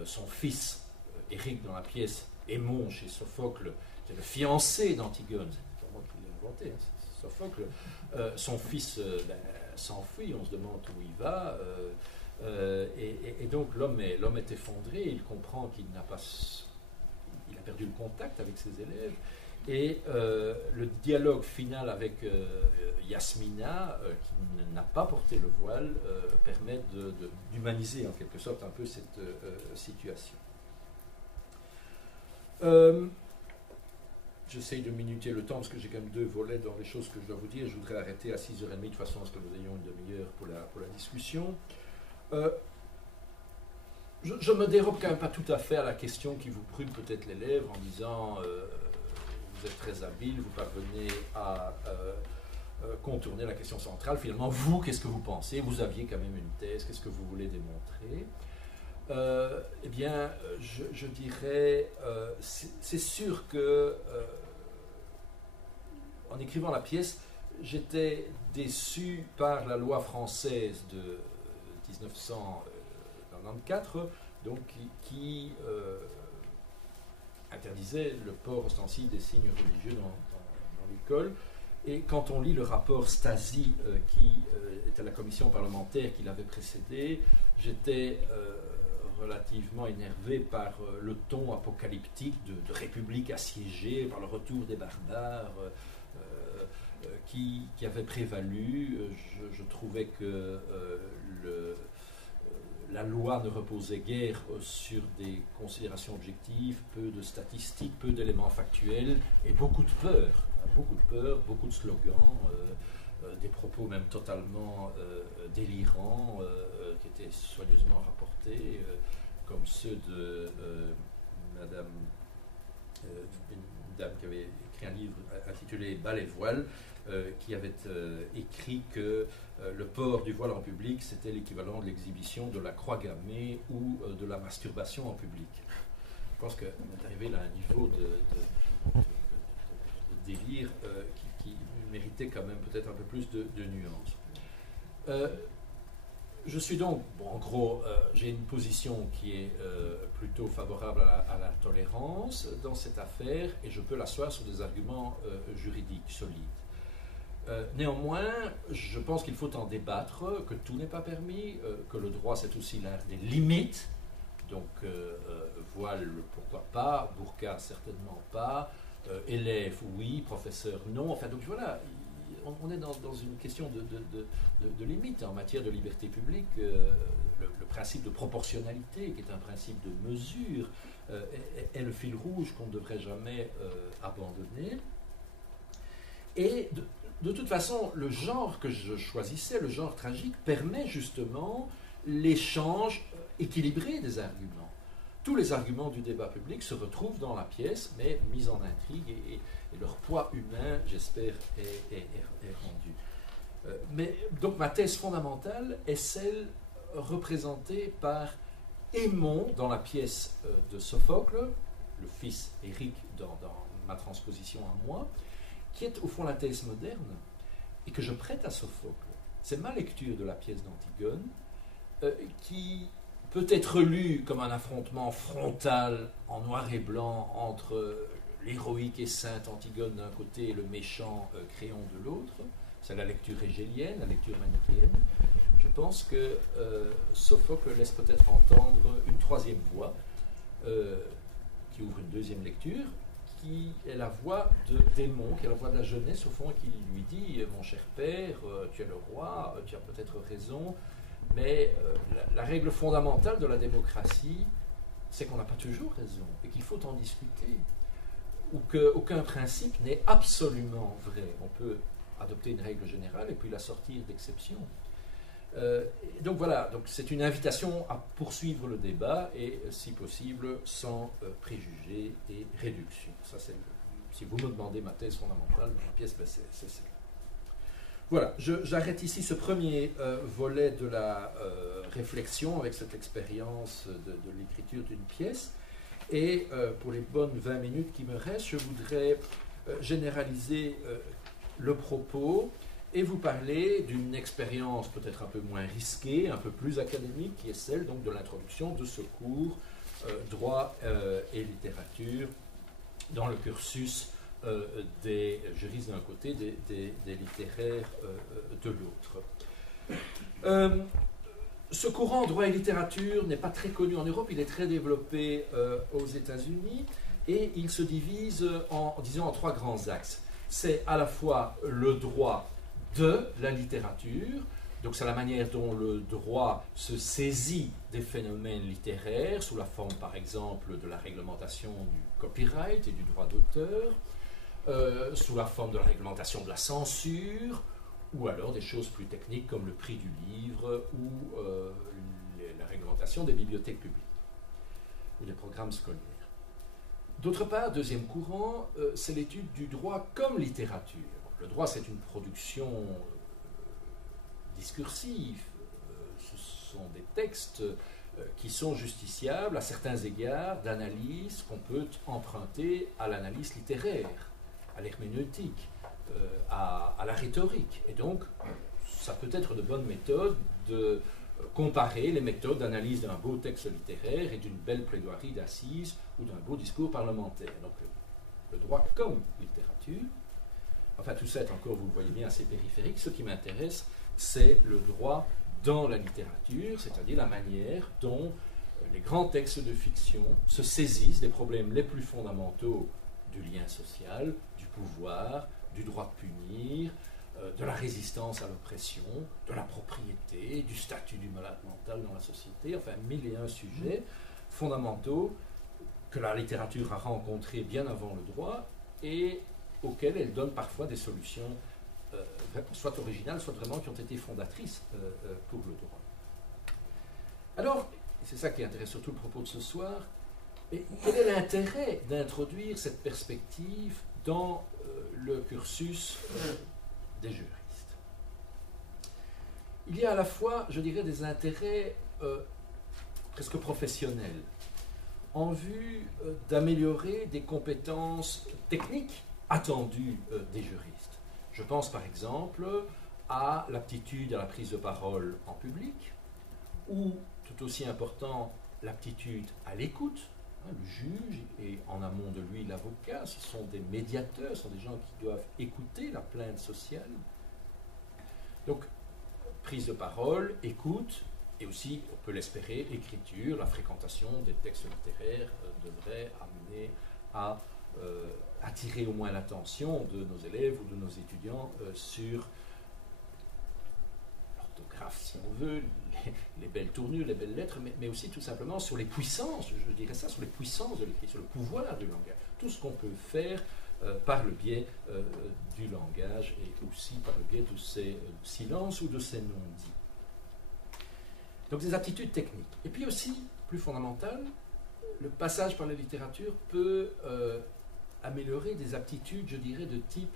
Son fils, Éric dans la pièce, Aimon chez Sophocle, c'est le fiancé d'Antigone, c'est pas moi qui l'ai inventé, hein, c'est Sophocle. Son fils s'enfuit, on se demande où il va. Et donc l'homme est effondré, il comprend qu'il a perdu le contact avec ses élèves, et le dialogue final avec Yasmina, qui n'a pas porté le voile, permet d'humaniser en quelque sorte un peu cette situation. J'essaye de minuter le temps parce que j'ai quand même 2 volets dans les choses que je dois vous dire. Je voudrais arrêter à 6h30 de façon à ce que nous ayons une demi-heure pour la discussion. Je me dérobe quand même pas tout à fait à la question qui vous brûle peut-être les lèvres en disant vous êtes très habile, vous parvenez à contourner la question centrale. Finalement, vous, qu'est-ce que vous pensez? Vous aviez quand même une thèse, qu'est-ce que vous voulez démontrer? Eh bien, je dirais, c'est sûr que en écrivant la pièce, j'étais déçu par la loi française de 1994, donc qui interdisait le port ostensible des signes religieux dans l'école. Et quand on lit le rapport Stasi, qui était la commission parlementaire qui l'avait précédé, j'étais relativement énervé par le ton apocalyptique de république assiégée, par le retour des barbares, qui avait prévalu. Je trouvais que la loi ne reposait guère sur des considérations objectives, peu de statistiques, peu d'éléments factuels et beaucoup de peur, beaucoup de slogans, des propos même totalement délirants qui étaient soigneusement rapportés, comme ceux de Madame, une dame qui avait écrit un livre intitulé Bal et voile, qui avait écrit que le port du voile en public, c'était l'équivalent de l'exhibition de la croix gammée ou de la masturbation en public. Je pense qu'on est arrivé là à un niveau de délire qui méritait quand même peut-être un peu plus de nuances. Je suis donc, bon, en gros, j'ai une position qui est plutôt favorable à la tolérance dans cette affaire, et je peux l'asseoir sur des arguments juridiques solides. Néanmoins, je pense qu'il faut en débattre, que tout n'est pas permis, que le droit c'est aussi l'art des limites, donc voile pourquoi pas, burqa certainement pas, élève oui, professeur non, enfin donc voilà, on est dans une question de limite en matière de liberté publique. Le principe de proportionnalité, qui est un principe de mesure, est le fil rouge qu'on ne devrait jamais abandonner. Et de toute façon, le genre que je choisissais, le genre tragique, permet justement l'échange équilibré des arguments. Tous les arguments du débat public se retrouvent dans la pièce, mais mis en intrigue, et leur poids humain, j'espère, est rendu. Mais donc ma thèse fondamentale est celle représentée par Aimon dans la pièce de Sophocle, le fils Éric dans ma transposition à moi, qui est au fond la thèse moderne, et que je prête à Sophocle. C'est ma lecture de la pièce d'Antigone, qui peut être lue comme un affrontement frontal en noir et blanc entre l'héroïque et sainte Antigone d'un côté et le méchant Créon de l'autre. C'est la lecture hégélienne, la lecture manichéenne. Je pense que Sophocle laisse peut-être entendre une troisième voix, qui ouvre une deuxième lecture, qui est la voix de Démon, qui est la voix de la jeunesse, au fond, qui lui dit « Mon cher père, tu es le roi, tu as peut-être raison, mais la règle fondamentale de la démocratie, c'est qu'on n'a pas toujours raison, et qu'il faut en discuter, ou qu'aucun principe n'est absolument vrai. On peut adopter une règle générale et puis la sortir d'exception. » Donc voilà, donc c'est une invitation à poursuivre le débat et, si possible, sans préjugés et réduction. Ça, si vous me demandez ma thèse fondamentale dans la pièce, ben c'est celle. Voilà, j'arrête ici ce premier volet de la réflexion avec cette expérience de l'écriture d'une pièce. Et pour les bonnes 20 minutes qui me restent, je voudrais généraliser le propos et vous parler d'une expérience peut-être un peu moins risquée, un peu plus académique, qui est celle donc de l'introduction de ce cours droit et littérature dans le cursus des juristes d'un côté, des littéraires de l'autre. Ce courant droit et littérature n'est pas très connu en Europe, il est très développé aux États-Unis, et il se divise en trois grands axes. C'est à la fois le droit de la littérature, donc c'est la manière dont le droit se saisit des phénomènes littéraires, sous la forme par exemple de la réglementation du copyright et du droit d'auteur, sous la forme de la réglementation de la censure, ou alors des choses plus techniques comme le prix du livre ou la réglementation des bibliothèques publiques ou des programmes scolaires. D'autre part, deuxième courant, c'est l'étude du droit comme littérature. Le droit, c'est une production discursive. Ce sont des textes qui sont justiciables à certains égards d'analyse qu'on peut emprunter à l'analyse littéraire, à l'herméneutique, à la rhétorique. Et donc, ça peut être de bonnes méthodes de comparer les méthodes d'analyse d'un beau texte littéraire et d'une belle plaidoirie d'assises ou d'un beau discours parlementaire. Donc, le droit comme littérature. Enfin, tout ça est encore, vous le voyez bien, assez périphérique. Ce qui m'intéresse, c'est le droit dans la littérature, c'est-à-dire la manière dont les grands textes de fiction se saisissent des problèmes les plus fondamentaux du lien social, du pouvoir, du droit de punir, de la résistance à l'oppression, de la propriété, du statut du malade mental dans la société, enfin 1001 sujets fondamentaux que la littérature a rencontrés bien avant le droit et auxquels elle donne parfois des solutions soit originales, soit vraiment qui ont été fondatrices pour le droit. Alors, c'est ça qui intéresse surtout le propos de ce soir, mais quel est l'intérêt d'introduire cette perspective dans le cursus des juristes? Il y a à la fois, je dirais, des intérêts presque professionnels en vue d'améliorer des compétences techniques attendues des juristes. Je pense par exemple à l'aptitude à la prise de parole en public, ou tout aussi important, l'aptitude à l'écoute. Le juge et en amont de lui l'avocat, ce sont des médiateurs, ce sont des gens qui doivent écouter la plainte sociale. Donc, prise de parole, écoute, et aussi, on peut l'espérer, écriture, la fréquentation des textes littéraires devrait amener à attirer au moins l'attention de nos élèves ou de nos étudiants sur l'orthographe, si on veut, les belles tournures, les belles lettres, mais aussi tout simplement sur les puissances, je dirais ça, sur les puissances de l'écrit, sur le pouvoir du langage. Tout ce qu'on peut faire par le biais du langage et aussi par le biais de ses silences ou de ses non-dits. Donc des aptitudes techniques. Et puis aussi, plus fondamental, le passage par la littérature peut améliorer des aptitudes, je dirais, de type,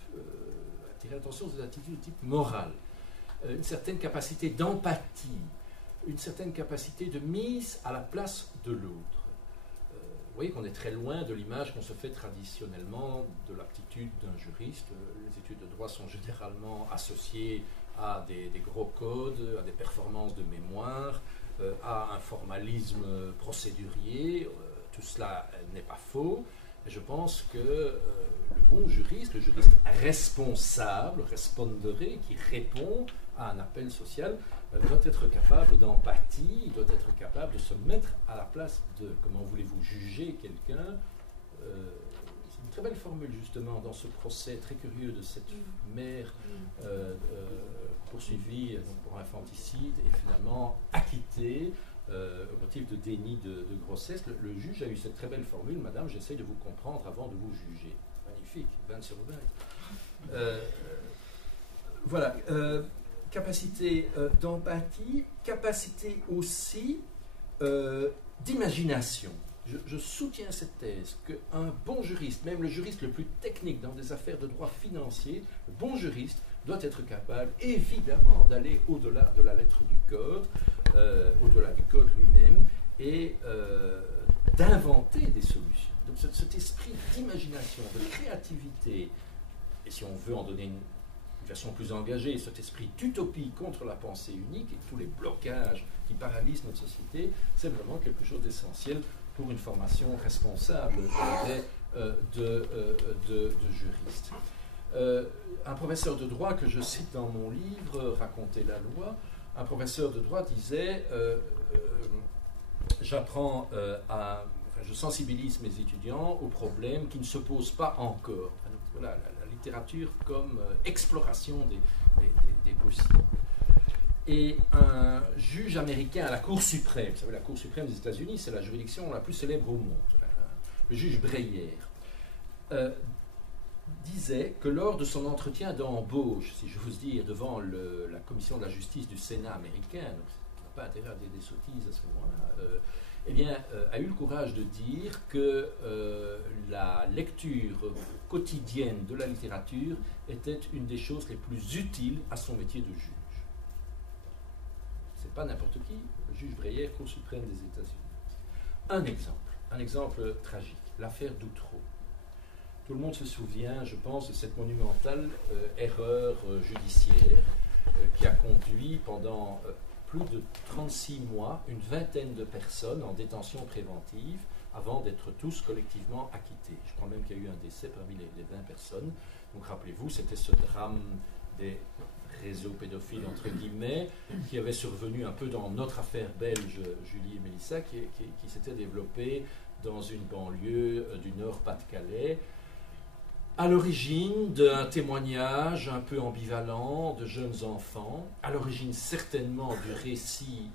attirer l'attention sur des aptitudes de type moral, une certaine capacité d'empathie, une certaine capacité de mise à la place de l'autre. Vous voyez qu'on est très loin de l'image qu'on se fait traditionnellement de l'aptitude d'un juriste. Les études de droit sont généralement associées à des gros codes, à des performances de mémoire, à un formalisme procédurier. Tout cela n'est pas faux. Et je pense que le bon juriste, le juriste responsable, respondere, qui répond à un appel social, doit être capable d'empathie, il doit être capable de se mettre à la place de. Comment voulez-vous juger quelqu'un? C'est une très belle formule justement dans ce procès très curieux de cette mère poursuivie pour infanticide et finalement acquittée au motif de déni de grossesse. Le juge a eu cette très belle formule: Madame, j'essaie de vous comprendre avant de vous juger. Magnifique, 20 sur 20. Voilà. Capacité d'empathie, capacité aussi d'imagination. Je soutiens cette thèse qu'un bon juriste, même le juriste le plus technique dans des affaires de droit financier, le bon juriste doit être capable, évidemment, d'aller au-delà de la lettre du code, au-delà du code lui-même, et d'inventer des solutions. Donc cet esprit d'imagination, de créativité, et si on veut en donner une version plus engagée, cet esprit d'utopie contre la pensée unique et tous les blocages qui paralysent notre société, c'est vraiment quelque chose d'essentiel pour une formation responsable de juriste. Un professeur de droit que je cite dans mon livre, Raconter la loi, un professeur de droit disait je sensibilise mes étudiants aux problèmes qui ne se posent pas encore. Voilà, la littérature comme exploration des possibles. Et un juge américain à la Cour suprême, vous savez, la Cour suprême des États-Unis, c'est la juridiction la plus célèbre au monde, le juge Breyer, disait que lors de son entretien d'embauche, si j'ose dire, devant la commission de la justice du Sénat américain, donc ça n'a pas intérêt à dire des sottises à ce moment-là, a eu le courage de dire que la lecture quotidienne de la littérature était une des choses les plus utiles à son métier de juge. C'est pas n'importe qui, le juge Breyer, Cour suprême des États-Unis. Un exemple tragique, l'affaire d'Outreau. Tout le monde se souvient, je pense, de cette monumentale erreur judiciaire qui a conduit pendant plus de 36 mois une vingtaine de personnes en détention préventive avant d'être tous collectivement acquittés. Je crois même qu'il y a eu un décès parmi les 20 personnes. Donc rappelez-vous, c'était ce drame des réseaux pédophiles, entre guillemets, qui avait survenu un peu dans notre affaire belge, Julie et Mélissa, qui s'était développée dans une banlieue du Nord Pas-de-Calais. à l'origine d'un témoignage un peu ambivalent de jeunes enfants, à l'origine certainement du récit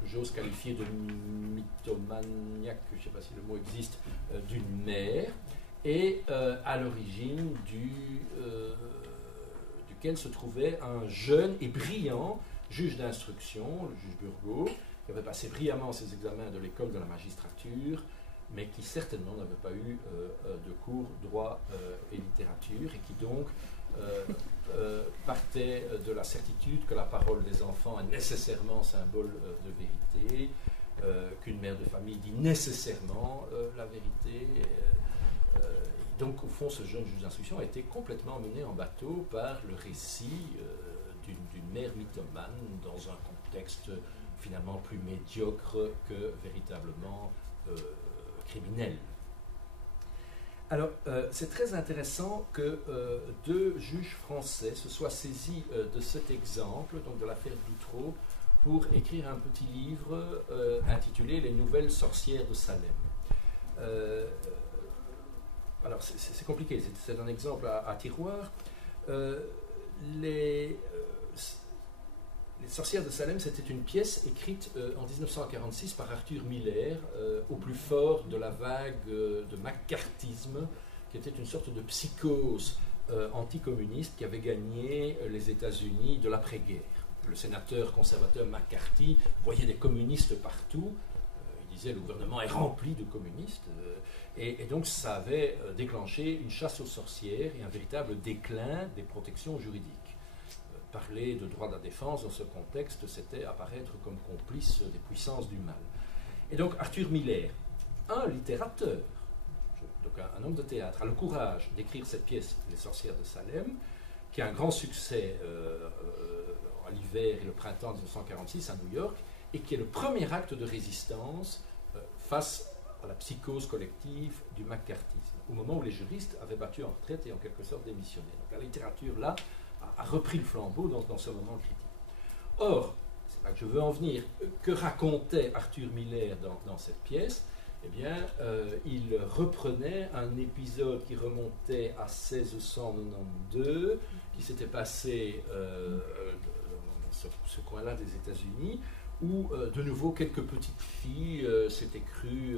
que j'ose qualifier de mythomaniaque, je ne sais pas si le mot existe, d'une mère, et à l'origine duquel se trouvait un jeune et brillant juge d'instruction, le juge Burgot, qui avait passé brillamment ses examens de l'école de la magistrature, mais qui certainement n'avait pas eu de cours droit et littérature, et qui donc partait de la certitude que la parole des enfants est nécessairement symbole de vérité, qu'une mère de famille dit nécessairement la vérité. Donc, au fond, ce jeune juge d'instruction a été complètement mené en bateau par le récit d'une mère mythomane dans un contexte finalement plus médiocre que véritablement criminel. Alors, c'est très intéressant que deux juges français se soient saisis de cet exemple, donc de l'affaire Doutreau, pour écrire un petit livre intitulé « Les nouvelles sorcières de Salem ». Alors, c'est compliqué, c'est un exemple à tiroir. Les sorcières de Salem, c'était une pièce écrite en 1946 par Arthur Miller, au plus fort de la vague de maccarthisme, qui était une sorte de psychose anticommuniste qui avait gagné les États-Unis de l'après-guerre. Le sénateur conservateur McCarthy voyait des communistes partout. Il disait le gouvernement est rempli de communistes. Et donc ça avait déclenché une chasse aux sorcières et un véritable déclin des protections juridiques. Parler de droit de la défense dans ce contexte, c'était apparaître comme complice des puissances du mal. Et donc Arthur Miller, un littérateur, donc un homme de théâtre, a le courage d'écrire cette pièce, Les sorcières de Salem, qui a un grand succès à l'hiver et le printemps 1946 à New York, et qui est le premier acte de résistance face à la psychose collective du maccarthisme, au moment où les juristes avaient battu en retraite et en quelque sorte démissionné. Donc la littérature, là, a repris le flambeau dans ce moment critique. Or, c'est là que je veux en venir, que racontait Arthur Miller dans cette pièce? Eh bien, il reprenait un épisode qui remontait à 1692, qui s'était passé dans ce coin-là des États-Unis, où de nouveau quelques petites filles s'étaient crues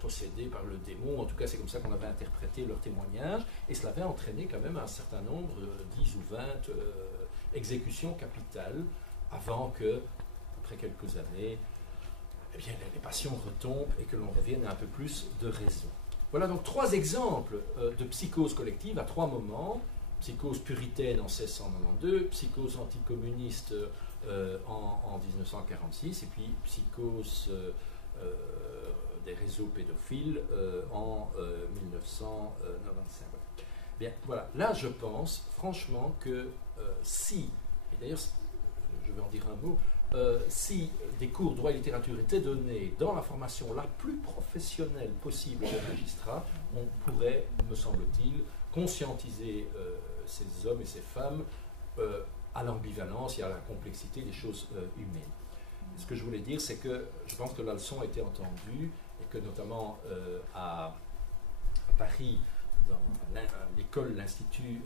possédées par le démon. En tout cas, c'est comme ça qu'on avait interprété leur témoignage, et cela avait entraîné quand même un certain nombre, 10 ou 20 exécutions capitales, avant que, après quelques années, eh bien, les passions retombent et que l'on revienne à un peu plus de raison. Voilà donc 3 exemples de psychose collective à 3 moments. Psychose puritaine en 1692, psychose anticommuniste en 1946, et puis psychose des réseaux pédophiles en 1995. Bien, voilà. Là, je pense franchement que si, et d'ailleurs, je vais en dire un mot, si des cours droit et littérature étaient donnés dans la formation la plus professionnelle possible des magistrats, on pourrait, me semble-t-il, conscientiser ces hommes et ces femmes à l'ambivalence et à la complexité des choses humaines. Ce que je voulais dire, c'est que je pense que la leçon a été entendue et que notamment à Paris, dans l'école, l'Institut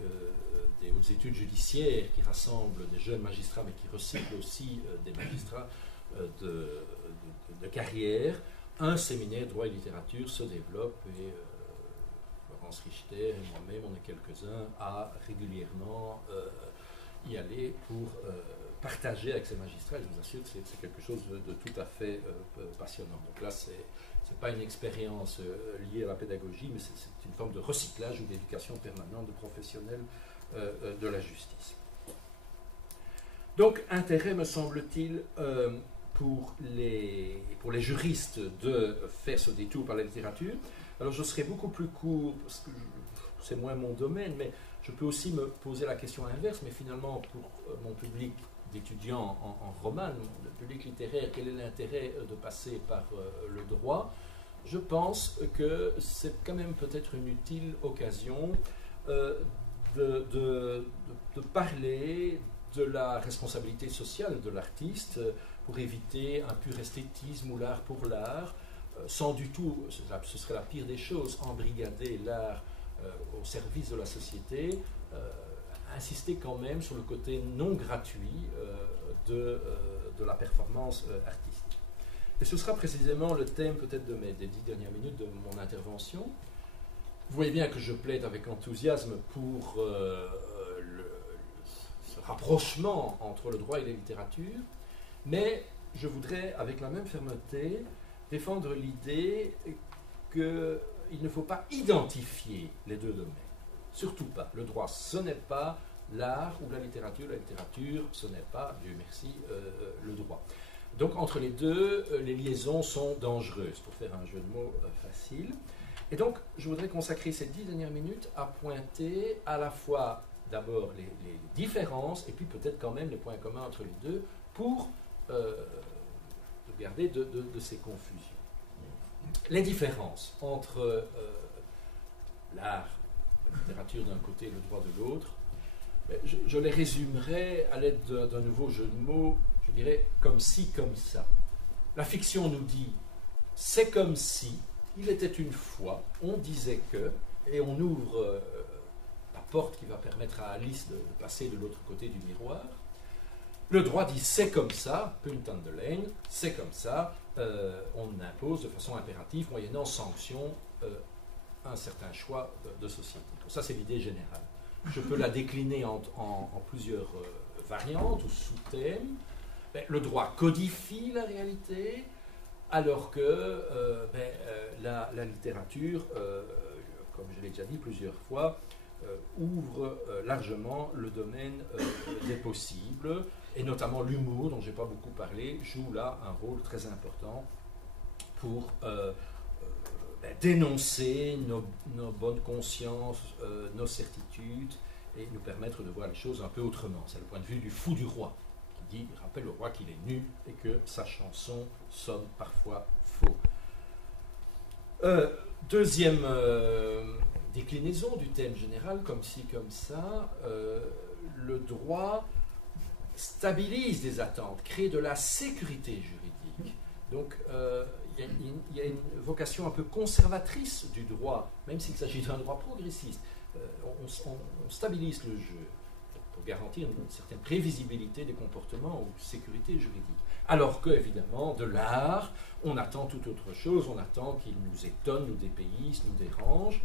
des hautes études judiciaires, qui rassemble des jeunes magistrats mais qui recycle aussi des magistrats de carrière, un séminaire droit et littérature se développe, et Laurence Richter et moi-même, on est quelques-uns à régulièrement y aller pour partager avec ces magistrats. Je vous assure que c'est quelque chose de tout à fait passionnant. Donc là, c'est pas une expérience liée à la pédagogie, mais c'est une forme de recyclage ou d'éducation permanente de professionnels de la justice. Donc, intérêt, me semble-t-il, pour les juristes de faire ce détour par la littérature. Alors, je serai beaucoup plus court, parce que c'est moins mon domaine, mais je peux aussi me poser la question inverse, mais finalement, pour mon public d'étudiants en roman, le public littéraire, quel est l'intérêt de passer par le droit? Je pense que c'est quand même peut-être une utile occasion de parler de la responsabilité sociale de l'artiste pour éviter un pur esthétisme ou l'art pour l'art, sans du tout, ce serait la pire des choses, embrigader l'art au service de la société, insister quand même sur le côté non gratuit de la performance artistique. Et ce sera précisément le thème peut-être des 10 dernières minutes de mon intervention. Vous voyez bien que je plaide avec enthousiasme pour ce rapprochement entre le droit et la littérature, mais je voudrais avec la même fermeté défendre l'idée qu'il ne faut pas identifier les deux domaines. Surtout pas. Le droit, ce n'est pas l'art ou la littérature, ce n'est pas, Dieu merci, le droit. Donc entre les deux, les liaisons sont dangereuses, pour faire un jeu de mots facile. Et donc, je voudrais consacrer ces 10 dernières minutes à pointer à la fois, d'abord, les différences, et puis peut-être quand même les points communs entre les deux, pour garder de ces confusions. Les différences entre l'art, la littérature d'un côté et le droit de l'autre, je les résumerai à l'aide d'un nouveau jeu de mots, je dirais comme ci, comme ça. La fiction nous dit c'est comme si, il était une fois, on disait que, et on ouvre la porte qui va permettre à Alice de passer de l'autre côté du miroir. Le droit dit c'est comme ça, punta de laine, c'est comme ça, on impose de façon impérative, moyennant sanction, un certain choix de société. Donc ça, c'est l'idée générale. Je peux la décliner en plusieurs variantes ou sous-thèmes. Le droit codifie la réalité, alors que la littérature, comme je l'ai déjà dit plusieurs fois, ouvre largement le domaine des possibles, et notamment l'humour, dont je n'ai pas beaucoup parlé, joue là un rôle très important pour dénoncer nos bonnes consciences, nos certitudes, et nous permettre de voir les choses un peu autrement. C'est le point de vue du fou du roi, qui dit, il rappelle au roi qu'il est nu et que sa chanson sonne parfois faux. Deuxième déclinaison du thème général, comme ci, comme ça, le droit stabilise des attentes, crée de la sécurité juridique. Donc, il y a une vocation un peu conservatrice du droit, même s'il s'agit d'un droit progressiste. On stabilise le jeu pour garantir une certaine prévisibilité des comportements ou sécurité juridique. Alors que, évidemment, de l'art, on attend tout autre chose, on attend qu'il nous étonne, nous dépayse, nous dérange.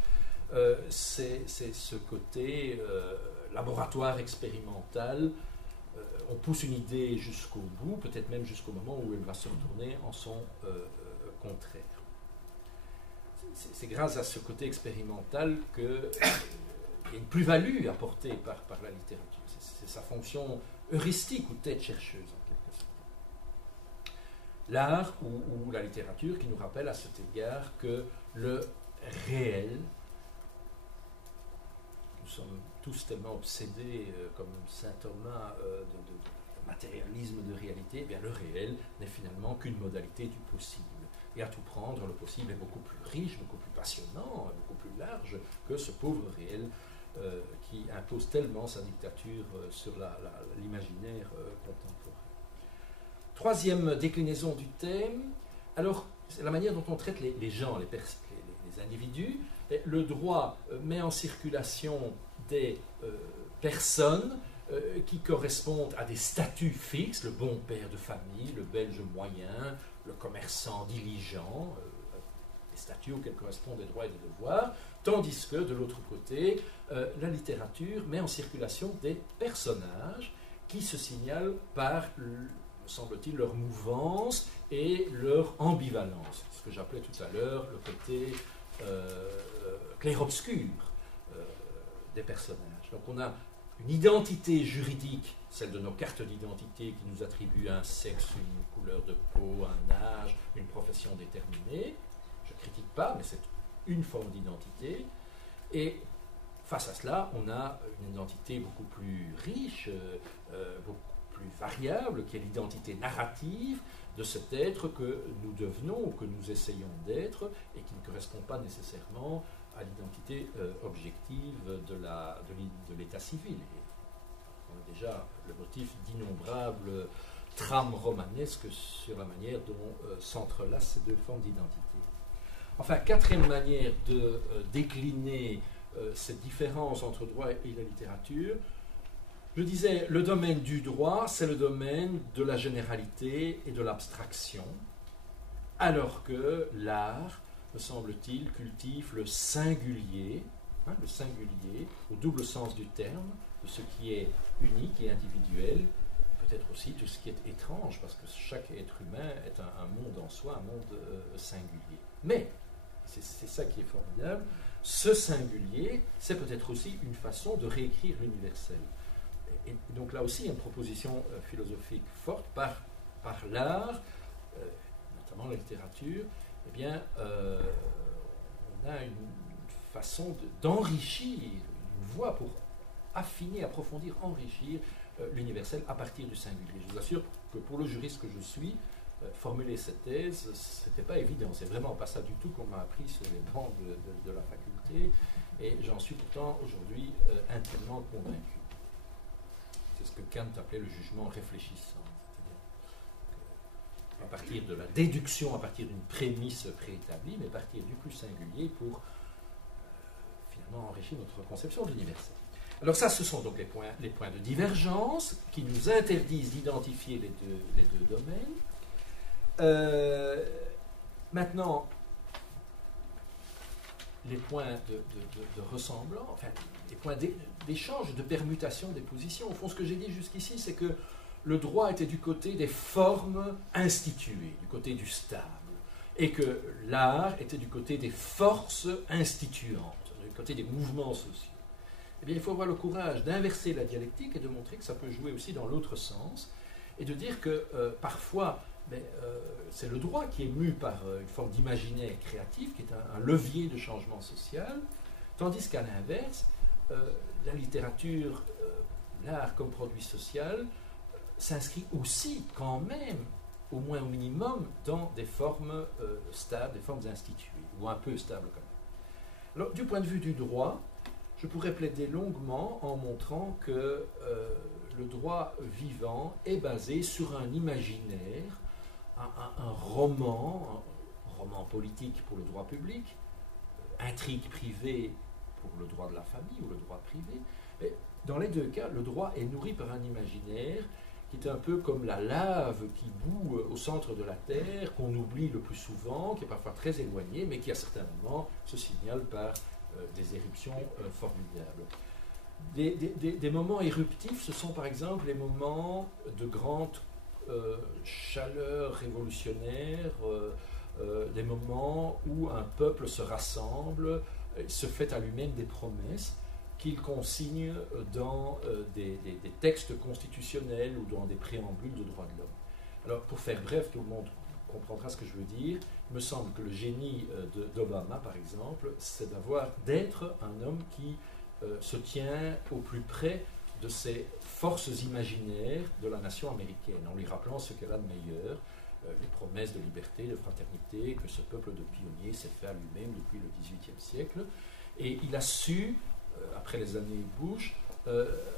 C'est ce côté laboratoire expérimental. On pousse une idée jusqu'au bout, peut-être même jusqu'au moment où elle va se retourner en son contraire. C'est grâce à ce côté expérimental qu'il y a une plus-value apportée par la littérature. C'est sa fonction heuristique ou tête chercheuse, en quelque sorte. L'art ou la littérature qui nous rappelle à cet égard que le réel, nous sommes tous tellement obsédés, comme saint Thomas, de matérialisme de réalité, eh bien le réel n'est finalement qu'une modalité du possible. Et à tout prendre, le possible est beaucoup plus riche, beaucoup plus passionnant, beaucoup plus large que ce pauvre réel qui impose tellement sa dictature sur l'imaginaire contemporain. Troisième déclinaison du thème, alors c'est la manière dont on traite les gens, les individus. Le droit met en circulation des personnes qui correspondent à des statuts fixes, le bon père de famille, le belge moyen, le commerçant diligent, des statuts auxquels correspondent des droits et des devoirs, tandis que, de l'autre côté, la littérature met en circulation des personnages qui se signalent par, me semble-t-il, leur mouvance et leur ambivalence, ce que j'appelais tout à l'heure le côté clair-obscur des personnages. Donc on a une identité juridique, celle de nos cartes d'identité qui nous attribuent un sexe, une couleur de peau, un âge, une profession déterminée. Je ne critique pas, mais c'est une forme d'identité. Et face à cela, on a une identité beaucoup plus riche, beaucoup plus variable, qui est l'identité narrative de cet être que nous devenons ou que nous essayons d'être et qui ne correspond pas nécessairement à l'identité objective de l'état civil. Et on a déjà le motif d'innombrables trames romanesques sur la manière dont s'entrelacent ces deux formes d'identité. Enfin, quatrième manière de décliner cette différence entre le droit et la littérature. Je disais, le domaine du droit, c'est le domaine de la généralité et de l'abstraction, alors que l'art, me semble-t-il, cultive le singulier, au double sens du terme, de ce qui est unique et individuel, peut-être aussi tout ce qui est étrange, parce que chaque être humain est un monde en soi, un monde singulier. Mais, c'est ça qui est formidable, ce singulier, c'est peut-être aussi une façon de réécrire l'universel. Et donc là aussi, il y a une proposition philosophique forte par l'art, notamment la littérature, eh bien, on a une façon d'enrichir, une voie pour affiner, approfondir, enrichir l'universel à partir du singulier. Je vous assure que pour le juriste que je suis, formuler cette thèse, c'était pas évident. C'est vraiment pas ça du tout qu'on m'a appris sur les bancs de la faculté, et j'en suis pourtant aujourd'hui intimement convaincu. C'est ce que Kant appelait le jugement réfléchissant. C'est-à-dire à partir de la déduction, à partir d'une prémisse préétablie, mais à partir du plus singulier pour finalement enrichir notre conception de l'universel. Alors ça, ce sont donc les points de divergence qui nous interdisent d'identifier les deux domaines. Maintenant, les points de ressemblance, enfin, les points d'échange, de permutation des positions. Au fond, ce que j'ai dit jusqu'ici, c'est que le droit était du côté des formes instituées, du côté du stable, et que l'art était du côté des forces instituantes, du côté des mouvements sociaux. Eh bien, il faut avoir le courage d'inverser la dialectique et de montrer que ça peut jouer aussi dans l'autre sens, et de dire que parfois, c'est le droit qui est mu par une forme d'imaginaire créatif, qui est un levier de changement social, tandis qu'à l'inverse, la littérature, l'art comme produit social, s'inscrit aussi quand même, au moins au minimum, dans des formes stables, des formes instituées, ou un peu stables quand même. Alors, du point de vue du droit, je pourrais plaider longuement en montrant que le droit vivant est basé sur un imaginaire, un roman politique pour le droit public, intrigue privée pour le droit de la famille ou le droit privé. Mais dans les deux cas, le droit est nourri par un imaginaire qui est un peu comme la lave qui bout au centre de la Terre, qu'on oublie le plus souvent, qui est parfois très éloigné, mais qui à certains moments se signale par des éruptions formidables. Des moments éruptifs, ce sont par exemple les moments de grande chaleur révolutionnaire, des moments où un peuple se rassemble, se fait à lui-même des promesses qu'il consigne dans des textes constitutionnels ou dans des préambules de droits de l'homme. Alors, pour faire bref, tout le monde comprendra ce que je veux dire. Il me semble que le génie d'Obama, par exemple, c'est d'être un homme qui se tient au plus près de ces forces imaginaires de la nation américaine, en lui rappelant ce qu'elle a de meilleur, les promesses de liberté, de fraternité, que ce peuple de pionniers s'est fait à lui-même depuis le XVIIIe siècle. Et il a su, après les années Bush,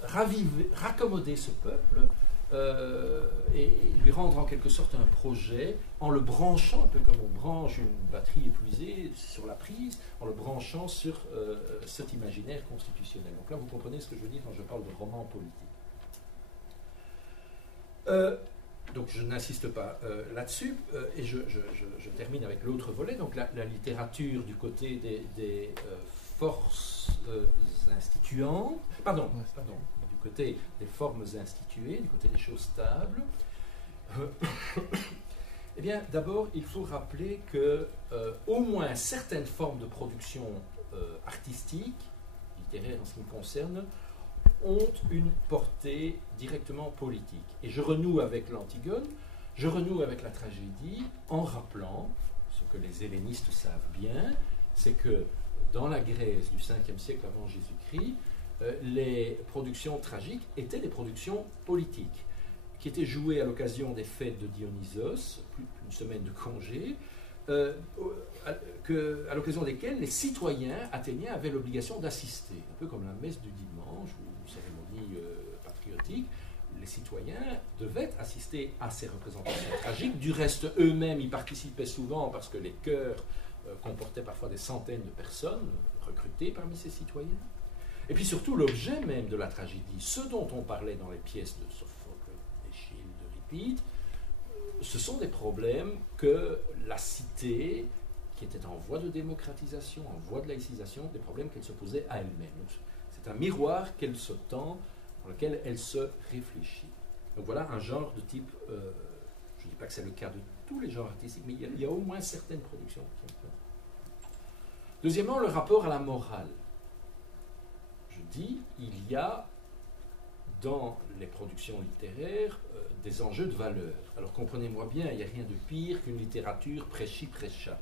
raccommoder ce peuple et lui rendre en quelque sorte un projet en le branchant, un peu comme on branche une batterie épuisée sur la prise, en le branchant sur cet imaginaire constitutionnel. Donc là, vous comprenez ce que je veux dire quand je parle de roman politique. Donc je n'insiste pas là-dessus, et je termine avec l'autre volet, donc la littérature du côté des forces instituantes, du côté des formes instituées, du côté des choses stables. Eh bien, d'abord, il faut rappeler que au moins certaines formes de production artistique, littéraire en ce qui me concerne, ont une portée directement politique. Et je renoue avec l'Antigone, je renoue avec la tragédie, en rappelant, ce que les hellénistes savent bien, c'est que dans la Grèce du 5e siècle avant Jésus-Christ, les productions tragiques étaient des productions politiques, qui étaient jouées à l'occasion des fêtes de Dionysos, plus d'une semaine de congé, à l'occasion desquelles les citoyens athéniens avaient l'obligation d'assister, un peu comme la messe du dimanche ou une cérémonie patriotique. Les citoyens devaient assister à ces représentations tragiques. Du reste, eux-mêmes y participaient souvent parce que les chœurs comportaient parfois des centaines de personnes, recruter parmi ses citoyens. Et puis surtout l'objet même de la tragédie, ce dont on parlait dans les pièces de Sophocle, d'Échille, d'Euripide, ce sont des problèmes que la cité, qui était en voie de démocratisation, en voie de laïcisation, des problèmes qu'elle se posait à elle-même. C'est un miroir qu'elle se tend, dans lequel elle se réfléchit. Donc voilà un genre de type, je ne dis pas que c'est le cas de tous les genres artistiques, mais il y a au moins certaines productions qui ont. Deuxièmement, le rapport à la morale. Je dis, il y a dans les productions littéraires des enjeux de valeur. Alors comprenez-moi bien, il n'y a rien de pire qu'une littérature prêchi-prêcha,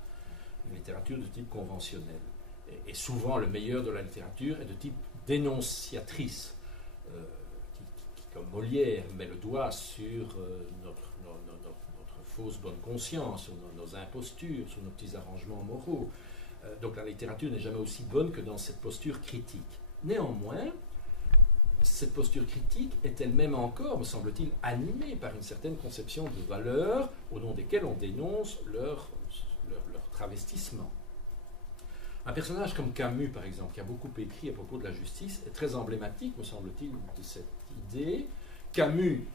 une littérature de type conventionnel. Et souvent, le meilleur de la littérature est de type dénonciatrice, qui, comme Molière, met le doigt sur notre fausse bonne conscience, sur nos impostures, sur nos petits arrangements moraux. Donc la littérature n'est jamais aussi bonne que dans cette posture critique. Néanmoins, cette posture critique est elle-même encore, me semble-t-il, animée par une certaine conception de valeurs au nom desquelles on dénonce leur travestissement. Un personnage comme Camus, par exemple, qui a beaucoup écrit à propos de la justice, est très emblématique, me semble-t-il, de cette idée. Camus,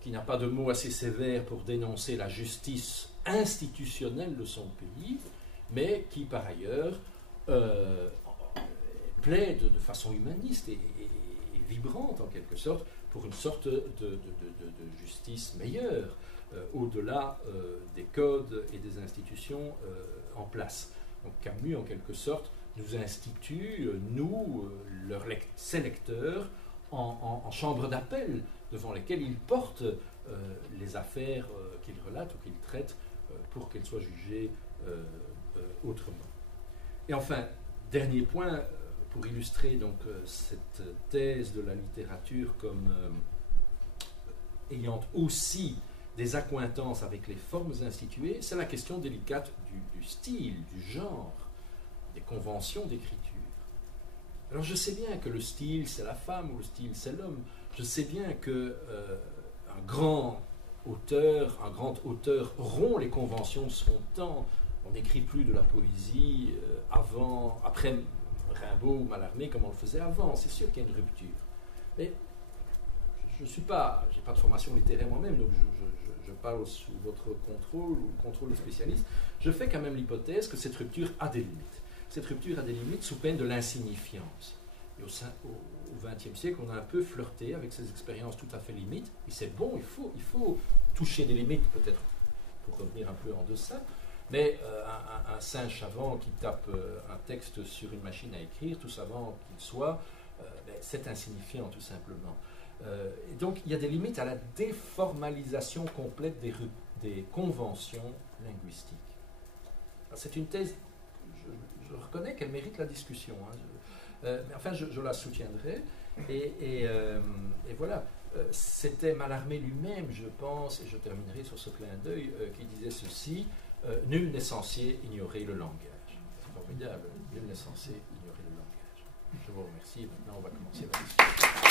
qui n'a pas de mots assez sévères pour dénoncer la justice institutionnelle de son pays, mais qui, par ailleurs, plaide de façon humaniste et vibrante, en quelque sorte, pour une sorte de justice meilleure, au-delà des codes et des institutions en place. Donc Camus, en quelque sorte, nous institue, ses lecteurs, en chambre d'appel, devant lesquelles il porte les affaires qu'il relate ou qu'il traite pour qu'elles soient jugées autrement. Et enfin, dernier point, pour illustrer donc cette thèse de la littérature comme ayant aussi des accointances avec les formes instituées, c'est la question délicate du style, du genre, des conventions d'écriture. Alors je sais bien que le style c'est la femme ou le style c'est l'homme. Je sais bien que un grand auteur rompt les conventions de son temps. On n'écrit plus de la poésie après Rimbaud ou Mallarmé comme on le faisait avant. C'est sûr qu'il y a une rupture. Mais je n'ai pas de formation littéraire moi-même, donc je parle sous votre contrôle ou contrôle de spécialiste. Je fais quand même l'hypothèse que cette rupture a des limites. Cette rupture a des limites sous peine de l'insignifiance. Et au XXe siècle, on a un peu flirté avec ces expériences tout à fait limites. Et c'est bon, il faut toucher des limites, peut-être, pour revenir un peu en deçà. Mais un singe savant qui tape un texte sur une machine à écrire, tout savant qu'il soit, c'est insignifiant, tout simplement. Et donc, il y a des limites à la déformalisation complète des conventions linguistiques. C'est une thèse, je reconnais qu'elle mérite la discussion, hein. Mais enfin, je la soutiendrai. Et voilà, c'était Mallarmé lui-même, je pense, et je terminerai sur ce clin d'œil, qui disait ceci: nul n'est censé ignorer le langage. C'est formidable, nul n'est censé ignorer le langage. Je vous remercie. Maintenant, on va commencer la discussion.